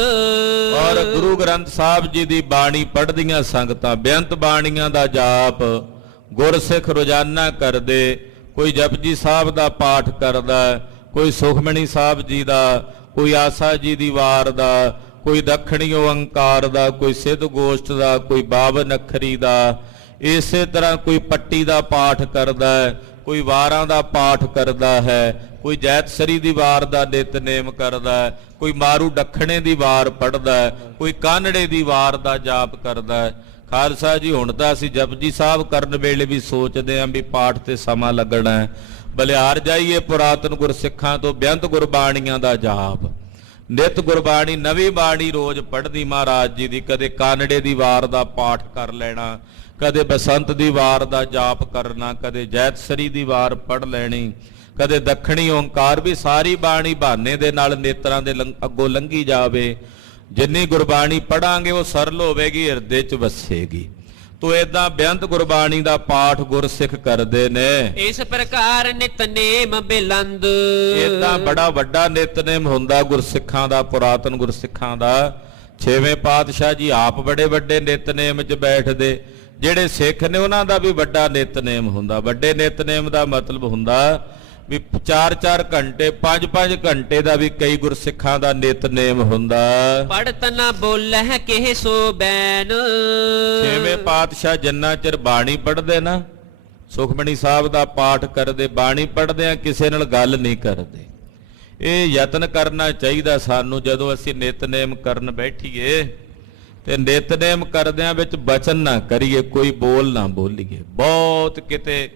ਔਰ ਗੁਰੂ ਗ੍ਰੰਥ ਸਾਹਿਬ ਜੀ ਦੀ ਬਾਣੀ ਪੜ੍ਹਦੀਆਂ ਸੰਗਤਾਂ ਬੇਅੰਤ ਬਾਣੀਆਂ ਦਾ ਜਾਪ ਗੁਰਸਿੱਖ ਰੋਜ਼ਾਨਾ ਕਰਦੇ ਕੋਈ ਜਪਜੀ ਸਾਹਿਬ ਦਾ ਪਾਠ ਕਰਦਾ ਕੋਈ ਸੁਖਮਣੀ ਸਾਹਿਬ ਜੀ ਦਾ ਕੋਈ ਆਸਾ ਜੀ ਦੀ ਵਾਰ ਦਾ ਕੋਈ ਦੱਖਣੀ ਓੰਕਾਰ ਦਾ ਕੋਈ ਸਿੱਧ ਗੋਸ਼ਟ ਦਾ ਕੋਈ ਬਾਵਨ ਅੱਖਰੀ ਦਾ ਇਸੇ ਤਰ੍ਹਾਂ ਕੋਈ ਪੱਟੀ ਦਾ ਪਾਠ ਕਰਦਾ ਹੈ ਕੋਈ ਵਾਰਾਂ ਦਾ ਪਾਠ ਕਰਦਾ ਹੈ ਕੋਈ ਜੈਤਸਰੀ ਦੀ ਵਾਰ ਦਾ ਨਿਤਨੇਮ ਕਰਦਾ ਹੈ ਕੋਈ ਮਾਰੂ ਦੱਖਣੇ ਦੀ ਵਾਰ ਪੜ੍ਹਦਾ ਹੈ ਕੋਈ ਕਾਨੜੇ ਦੀ ਵਾਰ ਦਾ ਜਾਪ ਕਰਦਾ ਹੈ ਖਾਲਸਾ ਜੀ ਹੁਣ ਤਾਂ ਅਸੀਂ ਜਪਜੀ ਸਾਹਿਬ ਕਰਨ ਵੇਲੇ ਵੀ ਸੋਚਦੇ ਆਂ ਵੀ ਪਾਠ ਤੇ ਸਮਾਂ ਲੱਗਣਾ ਹੈ ਬਲਿਹਾਰ ਜਾਈਏ ਪੁਰਾਤਨ ਗੁਰਸਿੱਖਾਂ ਤੋਂ ਬੇਅੰਤ ਗੁਰਬਾਣੀਆਂ ਦਾ ਜਾਪ ਨਿਤ ਗੁਰਬਾਣੀ ਨਵੀਂ ਬਾਣੀ ਰੋਜ਼ ਪੜ੍ਹਦੀ ਮਹਾਰਾਜ ਜੀ ਦੀ ਕਦੇ ਕਾਨੜੇ ਦੀ ਵਾਰ ਦਾ ਪਾਠ ਕਰ ਲੈਣਾ ਕਦੇ ਬਸੰਤ ਦੀ ਵਾਰ ਦਾ ਜਾਪ ਕਰਨਾ ਕਦੇ ਜੈਤਸਰੀ ਦੀ ਵਾਰ ਪੜ੍ਹ ਲੈਣੀ ਕਦੇ ਦੱਖਣੀ ਓੰਕਾਰ ਵੀ ਸਾਰੀ ਬਾਣੀ ਬਹਾਨੇ ਦੇ ਨਾਲ ਨੇਤਰਾਂ ਦੇ ਅੱਗੋਂ ਲੰਘੀ ਜਾਵੇ ਜਿੰਨੀ ਗੁਰਬਾਣੀ ਪੜਾਂਗੇ ਉਹ ਸਰਲ ਹੋਵੇਗੀ ਹਿਰਦੇ 'ਚ ਵਸੇਗੀ ਤੋ ਏਦਾਂ ਬੇਅੰਤ ਗੁਰਬਾਣੀ ਦਾ ਪਾਠ ਗੁਰਸਿੱਖ ਕਰਦੇ ਨੇ ਇਸ ਪ੍ਰਕਾਰ ਨਿਤਨੇਮ ਬਿਲੰਦ ਏਦਾਂ ਬੜਾ ਵੱਡਾ ਨਿਤਨੇਮ ਹੁੰਦਾ ਗੁਰਸਿੱਖਾਂ ਦਾ ਪੁਰਾਤਨ ਗੁਰਸਿੱਖਾਂ ਦਾ ਛੇਵੇਂ ਪਾਤਸ਼ਾਹ ਜੀ ਆਪ ਬੜੇ ਵੱਡੇ ਨਿਤਨੇਮ 'ਚ ਬੈਠਦੇ ਜਿਹੜੇ ਸਿੱਖ ਨੇ ਉਹਨਾਂ ਦਾ ਵੀ ਵੱਡਾ ਨਿਤਨੇਮ ਹੁੰਦਾ ਵੱਡੇ ਨਿਤਨੇਮ ਦਾ ਮਤਲਬ ਹੁੰਦਾ ਵੀ 4-4 ਘੰਟੇ 5-5 ਘੰਟੇ ਦਾ ਵੀ ਕਈ ਗੁਰਸਿੱਖਾਂ ਦਾ ਨਿਤਨੇਮ ਹੁੰਦਾ ਪੜਤ ਨਾ ਬੋਲਹਿ ਕਿਹ ਸੋ ਬੈਨ ਛੇਵੇਂ ਪਾਤਸ਼ਾਹ ਜਿੰਨਾ ਚਿਰ ਬਾਣੀ ਪੜ੍ਹਦੇ ਨਾ ਸੁਖਮਣੀ ਸਾਹਿਬ ਦਾ ਪਾਠ ਕਰਦੇ ਬਾਣੀ ਪੜ੍ਹਦੇ ਆ ਕਿਸੇ ਨਾਲ ਗੱਲ ਨਹੀਂ ਕਰਦੇ ਇਹ ਯਤਨ ਕਰਨਾ ਚਾਹੀਦਾ ਸਾਨੂੰ ਜਦੋਂ ਅਸੀਂ ਨਿਤਨੇਮ ਕਰਨ ਬੈਠੀਏ ਤੇ ਨਿਤਨੇਮ ਕਰਦਿਆਂ ਵਿੱਚ ਬਚਨ ਨਾ ਕਰੀਏ ਕੋਈ ਬੋਲ ਨਾ ਬੋਲੀਏ ਬਹੁਤ ਕਿਤੇ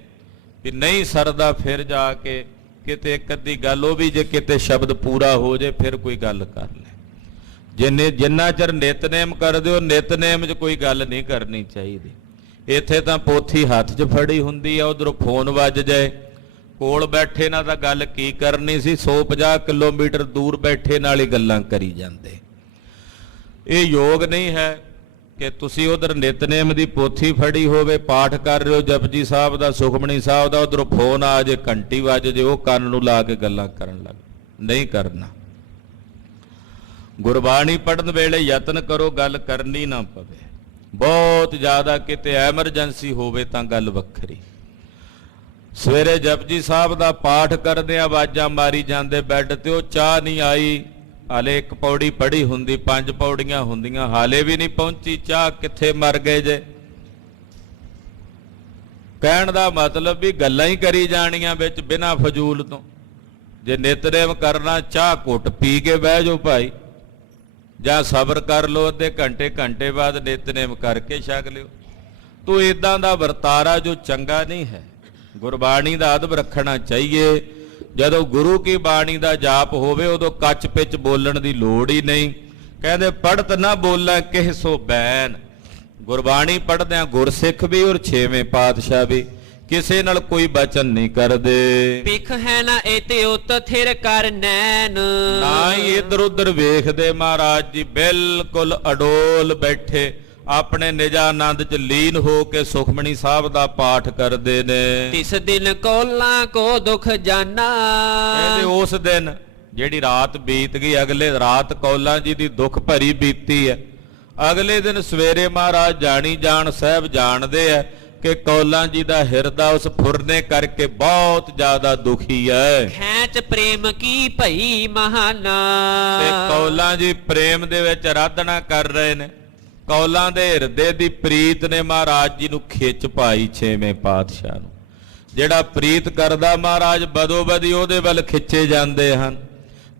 ਵੀ ਨਹੀਂ ਸਰਦਾ ਫਿਰ ਜਾ ਕੇ ਕਿਤੇ ਇੱਕ ਅੱਧੀ ਗੱਲ ਉਹ ਵੀ ਜੇ ਕਿਤੇ ਸ਼ਬਦ ਪੂਰਾ ਹੋ ਜੇ ਫਿਰ ਕੋਈ ਗੱਲ ਕਰ ਲੈ ਜਿੰਨਾ ਚਿਰ ਨਿਤਨੇਮ ਕਰਦੇ ਹੋ ਨਿਤਨੇਮ 'ਚ ਕੋਈ ਗੱਲ ਨਹੀਂ ਕਰਨੀ ਚਾਹੀਦੀ ਇੱਥੇ ਤਾਂ ਪੋਥੀ ਹੱਥ 'ਚ ਫੜੀ ਹੁੰਦੀ ਆ ਉਧਰੋਂ ਫੋਨ ਵੱਜ ਜਾਏ ਕੋਲ ਬੈਠੇ ਨਾਲ ਤਾਂ ਗੱਲ ਕੀ ਕਰਨੀ ਸੀ 150 ਕਿਲੋਮੀਟਰ ਦੂਰ ਬੈਠੇ ਨਾਲ ਹੀ ਗੱਲਾਂ ਕਰੀ ਜਾਂਦੇ ਇਹ ਯੋਗ ਨਹੀਂ ਹੈ ਕਿ ਤੁਸੀਂ ਉਧਰ ਨਿਤਨੇਮ ਦੀ ਪੋਥੀ ਫੜੀ ਹੋਵੇ ਪਾਠ ਕਰ ਰਹੇ ਹੋ ਜਪਜੀ ਸਾਹਿਬ ਦਾ ਸੁਖਮਣੀ ਸਾਹਿਬ ਦਾ ਉਧਰੋਂ ਫੋਨ ਆ ਜੇ ਘੰਟੀ ਵੱਜ ਜੇ ਉਹ ਕੰਨ ਨੂੰ ਲਾ ਕੇ ਗੱਲਾਂ ਕਰਨ ਲੱਗ ਨਹੀਂ ਕਰਨਾ ਗੁਰਬਾਣੀ ਪੜ੍ਹਨ ਵੇਲੇ ਯਤਨ ਕਰੋ ਗੱਲ ਕਰਨੀ ਨਾ ਪਵੇ ਬਹੁਤ ਜ਼ਿਆਦਾ ਕਿਤੇ ਐਮਰਜੈਂਸੀ ਹੋਵੇ ਤਾਂ ਗੱਲ ਵੱਖਰੀ ਸਵੇਰੇ ਜਪਜੀ ਸਾਹਿਬ ਦਾ ਪਾਠ ਕਰਦੇ ਆਵਾਜ਼ਾਂ ਮਾਰੀ ਜਾਂਦੇ ਬੈੱਡ ਤੇ ਉਹ ਚਾਹ ਨਹੀਂ ਆਈ ਹਾਲੇ ਇੱਕ ਪੌੜੀ ਪੜੀ ਹੁੰਦੀ 5 ਪੌੜੀਆਂ ਹੁੰਦੀਆਂ ਹਾਲੇ ਵੀ ਨਹੀਂ ਪਹੁੰਚੀ ਚਾਹ ਕਿੱਥੇ ਮਰ ਗਏ ਜੇ ਕਹਿਣ ਦਾ ਮਤਲਬ ਵੀ ਗੱਲਾਂ ਹੀ ਕਰੀ ਜਾਣੀਆਂ ਵਿੱਚ ਬਿਨਾਂ ਫਜ਼ੂਲ ਤੋਂ ਜੇ ਨਿਤਨੇਮ ਕਰਨਾ ਚਾਹ ਘੁੱਟ ਪੀ ਕੇ ਬਹਿ ਜਾਓ ਭਾਈ ਜਾਂ ਸਬਰ ਕਰ ਲਓ ਅੱਧੇ ਘੰਟੇ ਬਾਅਦ ਨਿਤਨੇਮ ਕਰਕੇ ਛਕ ਲਿਓ ਤੋ ਇਦਾਂ ਦਾ ਵਰਤਾਰਾ ਜੋ ਚੰਗਾ ਨਹੀਂ ਹੈ ਗੁਰਬਾਣੀ ਦਾ ਅਦਬ ਰੱਖਣਾ ਚਾਹੀਏ ਜਦੋਂ ਗੁਰੂ ਕੀ ਬਾਣੀ ਦਾ ਜਾਪ ਹੋਵੇ ਉਦੋਂ ਕੱਚ ਪਿੱਚ ਬੋਲਣ ਦੀ ਲੋੜ ਹੀ ਨਹੀਂ ਕਹਿੰਦੇ ਪੜਤ ਨਾ ਬੋਲਾਂ ਕਿਹ ਸੋ ਬੈਨ ਗੁਰਬਾਣੀ ਪੜ੍ਹਦਿਆਂ ਗੁਰਸਿੱਖ ਵੀ ਔਰ ਛੇਵੇਂ ਪਾਤਸ਼ਾਹ ਵੀ ਕਿਸੇ ਨਾਲ ਕੋਈ ਬਚਨ ਨਹੀਂ ਕਰਦੇ ਪਿਖ ਹੈ ਨਾ ਇਤੇ ਉਤ ਥਿਰ ਕਰ ਨੈਣ ਨਾ ਹੀ ਇਧਰ ਉਧਰ ਵੇਖਦੇ ਮਹਾਰਾਜ ਜੀ ਬਿਲਕੁਲ ਅਡੋਲ ਬੈਠੇ ਆਪਣੇ ਨਿਜਾਨੰਦ ਚ ਲੀਨ ਹੋ ਕੇ ਸੁਖਮਣੀ ਸਾਹਿਬ ਦਾ ਪਾਠ ਕਰਦੇ ਨੇ ਤਿਸ ਦਿਨ ਕੋਲਾਂ ਕੋ ਦੁਖ ਜਾਨਾ ਕਹਿੰਦੇ ਉਸ ਦਿਨ ਜਿਹੜੀ ਰਾਤ ਬੀਤ ਗਈ ਅਗਲੇ ਰਾਤ ਕੌਲਾਂ ਜੀ ਦੀ ਦੁੱਖ ਭਰੀ ਬੀਤੀ ਹੈ ਅਗਲੇ ਦਿਨ ਸਵੇਰੇ ਮਹਾਰਾਜ ਜਾਣੀ ਜਾਣ ਸਾਹਿਬ ਜਾਣਦੇ ਆ ਕਿ ਕੌਲਾਂ ਜੀ ਦਾ ਹਿਰਦਾ ਉਸ ਫੁਰਨੇ ਕਰਕੇ ਬਹੁਤ ਜ਼ਿਆਦਾ ਦੁਖੀ ਹੈ ਖੈਚ ਪ੍ਰੇਮ ਕੀ ਭਈ ਮਹਾਨਾ ਤੇ ਕੌਲਾਂ ਜੀ ਪ੍ਰੇਮ ਦੇ ਵਿੱਚ ਆਰਾਧਨਾ ਕਰ ਰਹੇ ਨੇ ਕੌਲਾਂ ਦੇ ਹਿਰਦੇ ਦੀ ਪ੍ਰੀਤ ਨੇ ਮਹਾਰਾਜ ਜੀ ਨੂੰ ਖਿੱਚ ਪਾਈ ਛੇਵੇਂ ਪਾਤਸ਼ਾਹ ਨੂੰ ਜਿਹੜਾ ਪ੍ਰੀਤ ਕਰਦਾ ਮਹਾਰਾਜ ਬਦੋ ਬਦੀ ਉਹਦੇ ਵੱਲ ਖਿੱਚੇ ਜਾਂਦੇ ਹਨ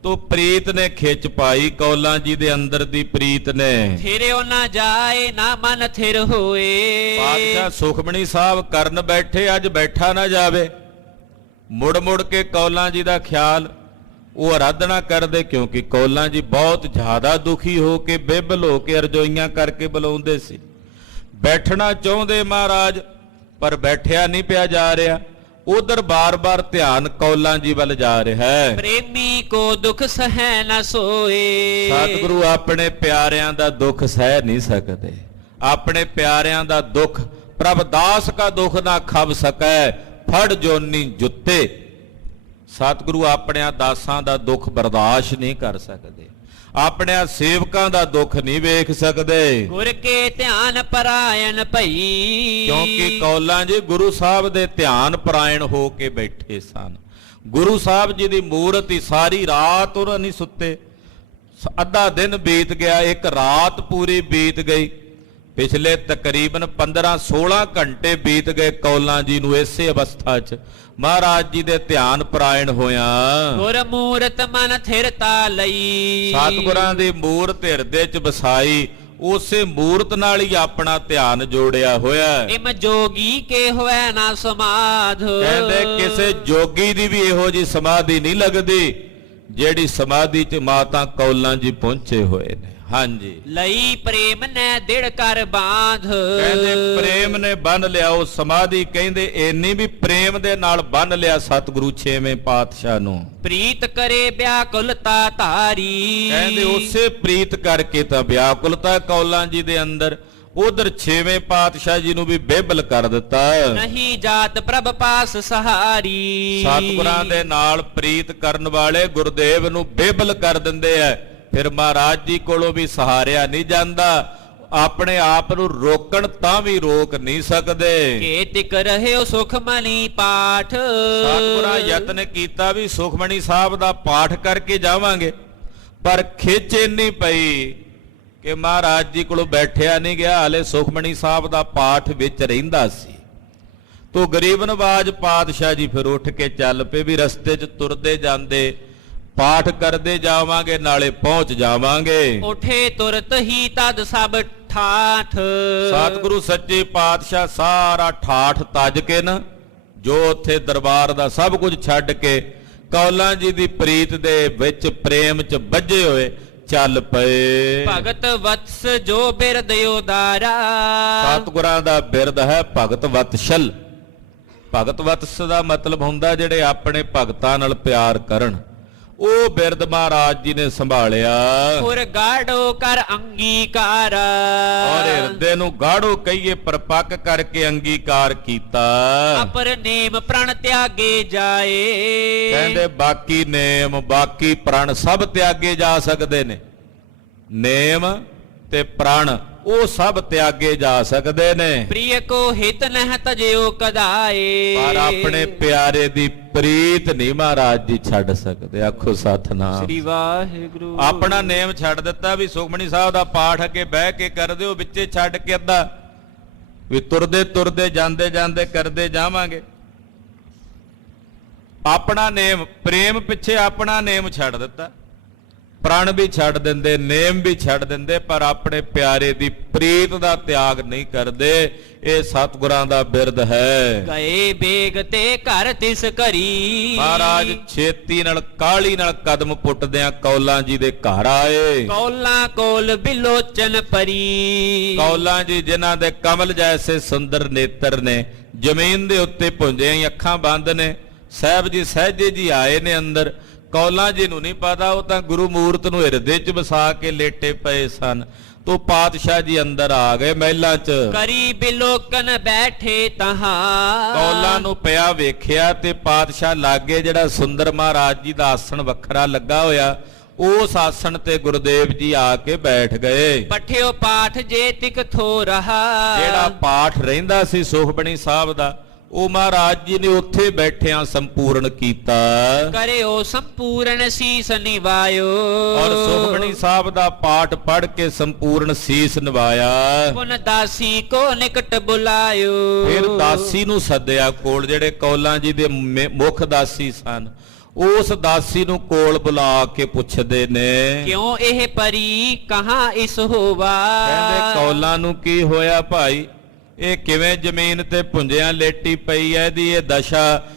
ਤੋ ਪ੍ਰੀਤ ਨੇ ਖਿੱਚ ਪਾਈ ਕੌਲਾਂ ਜੀ ਦੇ ਅੰਦਰ ਦੀ ਪ੍ਰੀਤ ਨੇ ਥਿਰਿਓ ਨਾ ਜਾਏ ਨਾ ਮਨ ਥਿਰ ਹੋਏ ਪਾਤਸ਼ਾਹ ਸੁਖਮਣੀ ਸਾਹਿਬ ਕਰਨ ਬੈਠੇ ਅੱਜ ਬੈਠਾ ਨਾ ਜਾਵੇ ਮੁੜ ਮੁੜ ਕੇ ਕੌਲਾਂ ਜੀ ਦਾ ਖਿਆਲ ਉਹ ਆਰਾਧਨਾ ਕਰਦੇ ਕਿਉਂਕਿ ਕੌਲਾਂ ਜੀ ਬਹੁਤ ਜ਼ਿਆਦਾ ਦੁਖੀ ਹੋ ਕੇ ਬਿਬਲ ਹੋ ਕੇ ਅਰਜ਼ੋਈਆਂ ਕਰਕੇ ਬੁਲਾਉਂਦੇ ਸੀ ਬੈਠਣਾ ਚਾਹੁੰਦੇ ਮਹਾਰਾਜ ਪਰ ਬੈਠਿਆ ਨਹੀਂ ਪਿਆ ਜਾ ਰਿਹਾ ਉਧਰ ਬਾਰ-ਬਾਰ ਧਿਆਨ ਕੌਲਾਂ ਜੀ ਵੱਲ ਜਾ ਰਿਹਾ ਹੈ। ਪ੍ਰੇਮੀ ਕੋ ਦੁਖ ਸਹਿ ਨ ਸੋਏ। ਸਤਿਗੁਰੂ ਆਪਣੇ ਪਿਆਰਿਆਂ ਦਾ ਦੁੱਖ ਸਹਿ ਨਹੀਂ ਸਕਦੇ। ਆਪਣੇ ਪਿਆਰਿਆਂ ਦਾ ਦੁੱਖ ਪ੍ਰਭ ਦਾਸ ਕਾ ਦੁੱਖ ਨਾ ਖਬ ਸਕੈ ਫੜ ਜੋਨੀ ਜੁੱਤੇ। ਸਤਿਗੁਰੂ ਆਪਣਿਆਂ ਦਾਸਾਂ ਦਾ ਦੁੱਖ ਬਰਦਾਸ਼ਤ ਨਹੀਂ ਕਰ ਸਕਦੇ। ਆਪਣਿਆਂ ਸੇਵਕਾਂ ਦਾ ਦੁੱਖ ਨਹੀਂ ਵੇਖ ਸਕਦੇ। ਗੁਰ ਕੇ ਧਿਆਨ ਪਰਾਇਣ ਭਈ। ਕਿਉਂਕਿ ਕੌਲਾਂ ਜੀ ਗੁਰੂ ਸਾਹਿਬ ਦੇ ਧਿਆਨ ਪਰਾਇਣ ਹੋ ਕੇ ਬੈਠੇ ਸਨ। ਗੁਰੂ ਸਾਹਿਬ ਜੀ ਦੀ ਮੂਰਤ ਹੀ ਸਾਰੀ ਰਾਤ ਉਹਨਾਂ ਨਹੀਂ ਸੁੱਤੇ। ਅੱਧਾ ਦਿਨ ਬੀਤ ਗਿਆ, ਇੱਕ ਰਾਤ ਪੂਰੀ ਬੀਤ ਗਈ। ਪਿਛਲੇ ਤਕਰੀਬਨ 15-16 ਘੰਟੇ ਬੀਤ ਗਏ ਕੌਲਾਂ ਜੀ ਨੂੰ ਇਸੇ ਅਵਸਥਾ 'ਚ ਮਹਾਰਾਜ ਜੀ ਦੇ ਧਿਆਨ ਪਰਾਇਣ ਹੋਇਆ। ਗੁਰ ਮੂਰਤ ਮਨ ਥਿਰਤਾ ਲਈ। ਸਤਿਗੁਰਾਂ ਦੀ ਮੂਰਤ ਹਿਰਦੇ 'ਚ ਵਸਾਈ, ਉਸੇ ਮੂਰਤ ਨਾਲ ਹੀ ਆਪਣਾ ਧਿਆਨ ਜੋੜਿਆ ਹੋਇਆ। ਇਮ ਜੋਗੀ ਕੇ ਹੋਇ ਨਾ ਸਮਾਧ। ਕਹਿੰਦੇ ਕਿਸੇ ਜੋਗੀ ਦੀ ਵੀ ਇਹੋ ਜੀ ਸਮਾਧੀ ਨਹੀਂ ਲੱਗਦੀ ਜਿਹੜੀ ਸਮਾਧੀ 'ਚ ਮਾਤਾ ਕੌਲਾਂ ਜੀ ਪਹੁੰਚੇ ਹੋਏ ਨੇ। ਹਾਂਜੀ, ਲਈ ਪ੍ਰੇਮ ਨੇ ਦਿੜ ਕਰ ਬਾਂਧ। ਕਹਿੰਦੇ ਪ੍ਰੇਮ ਨੇ ਬੰਨ ਲਿਆ ਉਹ ਸਮਾਧੀ। ਕਹਿੰਦੇ ਇੰਨੀ ਵੀ ਪ੍ਰੇਮ ਦੇ ਨਾਲ ਬੰਨ ਲਿਆ ਸਤਿਗੁਰੂ ਛੇਵੇਂ ਪਾਤਸ਼ਾਹ ਨੂੰ। ਪ੍ਰੀਤ ਕਰੇ ਵਿਆਕੁਲਤਾ ਧਾਰੀ। ਕਹਿੰਦੇ ਉਸੇ ਪ੍ਰੀਤ ਕਰਕੇ ਤਾਂ ਵਿਆਕੁਲਤਾ ਕੌਲਾਂ ਜੀ ਦੇ ਅੰਦਰ। ਉਧਰ ਛੇਵੇਂ ਪਾਤਸ਼ਾਹ ਜੀ ਨੂੰ ਵੀ ਬੇਬਲ ਕਰ ਦਿੱਤਾ। ਨਹੀਂ ਜਾਤ ਪ੍ਰਭ ਪਾਸ ਸਹਾਰੀ। ਸਤਿਗੁਰਾਂ ਦੇ ਨਾਲ ਪ੍ਰੀਤ ਕਰਨ ਵਾਲੇ ਗੁਰਦੇਵ ਨੂੰ ਬੇਬਲ ਕਰ ਦਿੰਦੇ ਐ। ਫਿਰ ਮਹਾਰਾਜ ਜੀ ਕੋਲੋਂ ਵੀ ਸਹਾਰਿਆ ਨਹੀਂ ਜਾਂਦਾ। ਆਪਣੇ ਆਪ ਨੂੰ ਰੋਕਣ ਤਾਂ ਵੀ ਰੋਕ ਨਹੀਂ ਸਕਦੇ। ਕੇ ਤਿਕ ਰਹਿਓ ਸੁਖਮਨੀ ਪਾਠ। ਸਤਿਗੁਰਾਂ ਯਤਨ ਕੀਤਾ ਵੀ ਸੁਖਮਨੀ ਸਾਹਿਬ ਦਾ ਪਾਠ ਕਰਕੇ ਜਾਵਾਂਗੇ, ਪਰ ਖਿੱਚ ਇੰਨੀ ਪਈ ਕਿ ਮਹਾਰਾਜ ਜੀ ਕੋਲੋਂ ਬੈਠਿਆ ਨਹੀਂ ਗਿਆ। ਹਾਲੇ ਸੁਖਮਨੀ ਸਾਹਿਬ ਦਾ ਪਾਠ ਵਿੱਚ ਰਹਿੰਦਾ ਸੀ। ਤੋ ਗਰੀਬ ਨਵਾਜ ਪਾਤਸ਼ਾਹ ਜੀ ਫਿਰ ਉੱਠ ਕੇ ਚੱਲ ਪਏ ਵੀ ਰਸਤੇ 'ਚ ਤੁਰਦੇ ਜਾਂਦੇ ਪਾਠ ਕਰਦੇ ਜਾਵਾਂਗੇ, ਨਾਲੇ ਪਹੁੰਚ ਜਾਵਾਂਗੇ। ਉਠੇ ਤੁਰਤ ਹੀ ਤਦ ਸਭ ਠਾਠ। ਸਤਿਗੁਰੂ ਸੱਚੇ ਪਾਤਸ਼ਾਹ ਸਾਰਾ ਠਾਠ ਤੱਜ ਕੇ ਨਾ, ਜੋ ਉੱਥੇ ਦਰਬਾਰ ਦਾ ਸਭ ਕੁਝ ਛੱਡ ਕੇ ਕੌਲਾਂ ਜੀ ਦੀ ਪ੍ਰੀਤ ਦੇ ਵਿੱਚ ਪ੍ਰੇਮ 'ਚ ਬੱਝੇ ਹੋਏ ਚੱਲ ਪਏ। ਭਗਤ ਵਤਸ ਜੋ ਬਿਰਦ ਉਦਾਰਾ। ਸਤਿਗੁਰਾਂ ਦਾ ਬਿਰਦ ਹੈ ਭਗਤ ਵਤਸਲ। ਭਗਤ ਵਤਸ ਦਾ ਮਤਲਬ ਹੁੰਦਾ ਜਿਹੜੇ ਆਪਣੇ ਭਗਤਾਂ ਨਾਲ ਪਿਆਰ ਕਰਨ। ਉਹ ਬਿਰਦ ਮਹਾਰਾਜ ਜੀ ਨੇ ਸੰਭਾਲਿਆ। ਔਰ ਗਾੜੋ ਕਰ ਅੰਗੀਕਾਰ। ਔਰ ਹਿਰਦੇ ਨੂੰ ਗਾੜੋ ਕਹੀਏ ਪਰਪੱਕ ਕਰਕੇ ਅੰਗੀਕਾਰ ਕੀਤਾ। ਅਪਰ ਨੇਮ ਪ੍ਰਣ ਤਿਆਗੇ ਜਾਏ। ਕਹਿੰਦੇ ਬਾਕੀ ਨੇਮ ਬਾਕੀ ਪ੍ਰਣ ਸਭ ਤਿਆਗੇ ਜਾ ਸਕਦੇ ਨੇ। ਨੇਮ ਤੇ ਪ੍ਰਣ ਉਹ ਸਭ ਤਿਆਗੇ ਜਾ ਸਕਦੇ ਨੇ। ਪ੍ਰਿਯ ਕੋ ਹਿਤ ਨਹਿ ਤਜਿਓ ਕਦਾਏ। ਪਰ ਆਪਣੇ ਪਿਆਰੇ ਦੀ ਪ੍ਰੀਤ ਨਹੀਂ ਮਹਾਰਾਜ ਜੀ ਛੱਡ ਸਕਦੇ। ਆਖੋ ਸਤਿਨਾਮ ਸ੍ਰੀ ਵਾਹਿਗੁਰੂ। ਆਪਣਾ ਨੇਮ ਛੱਡ ਦਿੱਤਾ ਵੀ ਸੁਖਮਨੀ ਸਾਹਿਬ ਦਾ ਪਾਠ ਅੱਗੇ ਬਹਿ ਕੇ ਕਰਦੇ ਹੋ, ਵਿੱਚੇ ਛੱਡ ਕੇ ਅੱਧਾ ਵੀ ਤੁਰਦੇ ਤੁਰਦੇ ਜਾਂਦੇ ਜਾਂਦੇ ਕਰਦੇ ਜਾਵਾਂਗੇ। ਆਪਣਾ ਨੇਮ ਪ੍ਰੇਮ ਪਿੱਛੇ ਆਪਣਾ ਨੇਮ ਛੱਡ ਦਿੱਤਾ। ਪ੍ਰਣ ਵੀ ਛੱਡ ਦਿੰਦੇ, ਨੇਮ ਵੀ ਛੱਡ ਦਿੰਦੇ, ਪਰ ਆਪਣੇ ਪਿਆਰੇ ਦੀ ਪ੍ਰੀਤ ਦਾ ਤਿਆਗ ਨਹੀਂ ਕਰਦੇ। ਇਹ ਸਤਿਗੁਰਾਂ ਦਾ ਬਿਰਦ ਹੈ। ਗਏ ਬੇਗ ਤੇ ਘਰ ਤਿਸ ਘਰੀ। ਮਹਾਰਾਜ ਛੇਤੀ ਨਾਲ ਕਾਲੀ ਨਾਲ ਕਦਮ ਪੁੱਟਦਿਆਂ ਕੌਲਾਂ ਜੀ ਦੇ ਘਰ ਆਏ। ਕੌਲਾਂ ਕੋਲ ਬਿਲੋਚਨ ਪਰੀ। ਕੌਲਾਂ ਜੀ ਜਿਨ੍ਹਾਂ ਦੇ ਕਮਲ ਜੈਸੇ ਸੁੰਦਰ ਨੇਤਰ ਨੇ, ਜ਼ਮੀਨ ਦੇ ਉੱਤੇ ਭੁੰਜਿਆਂ ਹੀ ਅੱਖਾਂ ਬੰਦ ਨੇ। ਸਾਹਿਬ ਜੀ ਸਹਿਜੇ ਜੀ ਆਏ ਨੇ ਅੰਦਰ। ਕੌਲਾਂ ਜੀ ਨੂੰ ਨਹੀਂ ਪਤਾ, ਉਹ ਤਾਂ ਗੁਰੂ ਮੂਰਤ ਨੂੰ ਹਿਰਦੇ 'ਚ ਵਸਾ ਕੇ ਲੇਟੇ ਪਏ ਸਨ। ਤੋ ਪਾਤਸ਼ਾਹ ਜੀ ਅੰਦਰ ਆ ਗਏ ਮਹਿਲਾਂ 'ਚ। ਕਰੀ ਬਿਲੋਕਨ ਬੈਠੇ ਤਹਾਂ। ਕੌਲਾਂ ਨੂੰ ਪਿਆ ਵੇਖਿਆ ਤੇ ਪਾਤਸ਼ਾਹ ਲਾਗੇ ਜਿਹੜਾ ਸੁੰਦਰ ਮਹਾਰਾਜ ਜੀ ਦਾ ਆਸਣ ਵੱਖਰਾ ਲੱਗਾ ਹੋਇਆ, ਉਸ ਆਸਣ ਤੇ ਗੁਰਦੇਵ ਜੀ ਆ ਕੇ ਬੈਠ ਗਏ। ਪਠਿਓ ਪਾਠ ਜੇ ਤਿਕ ਥੋ ਰਹਾ। ਜਿਹੜਾ ਪਾਠ ਰਹਿੰਦਾ ਸੀ ਸੁਖਮਨੀ ਸਾਹਿਬ ਦਾ, ਉਹ ਮਹਾਰਾਜ ਜੀ ਨੇ ਉੱਥੇ ਬੈਠਿਆਂ ਸੰਪੂਰਨ ਕੀਤਾ। ਕਰਿਓ ਸੰਪੂਰਨ ਸੀਸ ਨਿਵਾਇਓ। ਔਰ ਸੁਖਮਨੀ ਸਾਹਿਬ ਦਾ ਪਾਠ ਪੜ੍ਹ ਕੇ ਸੰਪੂਰਨ ਸੀਸ ਨਿਵਾਇਆ। ਪੁਨ ਦਾਸੀ ਕੋ ਨਿਕਟ ਬੁਲਾਇਓ। ਫਿਰ ਦਾਸੀ ਨੂੰ ਸੱਦਿਆ ਕੋਲ, ਜਿਹੜੇ ਕੌਲਾਂ ਜੀ ਦੇ ਮੁੱਖ ਦਾਸੀ ਸਨ। ਉਸ ਦਾਸੀ ਨੂੰ ਕੋਲ ਬੁਲਾ ਕੇ ਪੁੱਛਦੇ ਨੇ, ਕਿਉਂ ਇਹ ਪਰੀ ਕਹਾਂ ਇਸ ਹੋਵਾ। ਕਹਿੰਦੇ ਕੌਲਾਂ ਨੂੰ ਕੀ ਹੋਇਆ ਭਾਈ, ਇਹ ਕਿਵੇਂ ਜ਼ਮੀਨ ਤੇ ਭੁੰਜਿਆਂ ਲੇਟੀ ਪਈ ਐ, ਇਹਦੀ ਇਹ ਦਸ਼ਾ,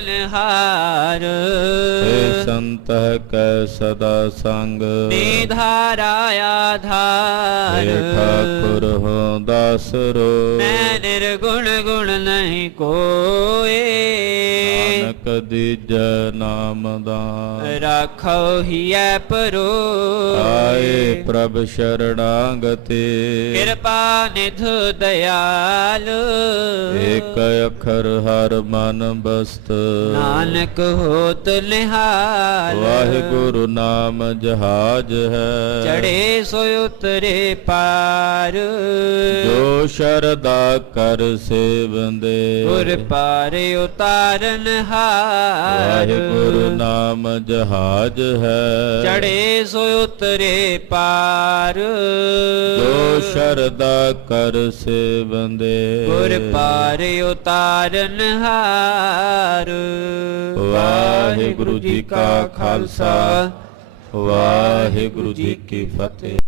ਤਾਰਨਹਾਰ ਏ ਸੰਤਹਿ ਕੈ ਸਦਾ ਸੰਗ ਨਿਧਾਰਾ ਆਧਾਰ ਏ ਠਾਕੁਰ ਹੋ ਦਾਸਰੋ ਮੈਂ ਨਿਰਗੁਣ ਗੁਣ ਨਹੀਂ ਕੋਏ ਨਾਨਕ ਦੀਜੈ ਨਾਮਦਾਨ ਰਾਖੋ ਹੀਐ ਪਰੋ ਆਏ ਪ੍ਰਭ ਸ਼ਰਣਾਗਤੇ ਕਿਰਪਾ ਨਿਧ ਦਇਆਲ ਏਕ ਅੱਖਰ ਹਰ ਮਨ ਬਸਤ ਨਾਨਕ ਹੋਤ ਨਿਹਾਲ ਵਾਹਿਗੁਰੂ ਨਾਮ ਜਹਾਜ ਹੈ ਚੜੇ ਸੋ ਉਤਰੇ ਪਾਰ ਜੋ ਸ਼ਰਦਾ ਕਰ ਸੇਵੰਦੇ ਗੁਰ ਪਾਰ ਉਤਾਰਨ ਹਾਰ ਵਾਹਿਗੁਰੂ ਨਾਮ ਜਹਾਜ ਹੈ ਚੜੇ ਸੋ ਉਤਰੇ ਪਾਰ ਜੋ ਸ਼ਰਦਾ ਕਰ ਸੇਵੰਦੇ ਗੁਰ ਪਾਰ ਉਤਾਰਨ ਹਾਰ ਵਾਹਿਗੁਰੂ ਜੀ ਕਾ ਖਾਲਸਾ ਵਾਹਿਗੁਰੂ ਜੀ ਕੀ ਫਤਿਹ।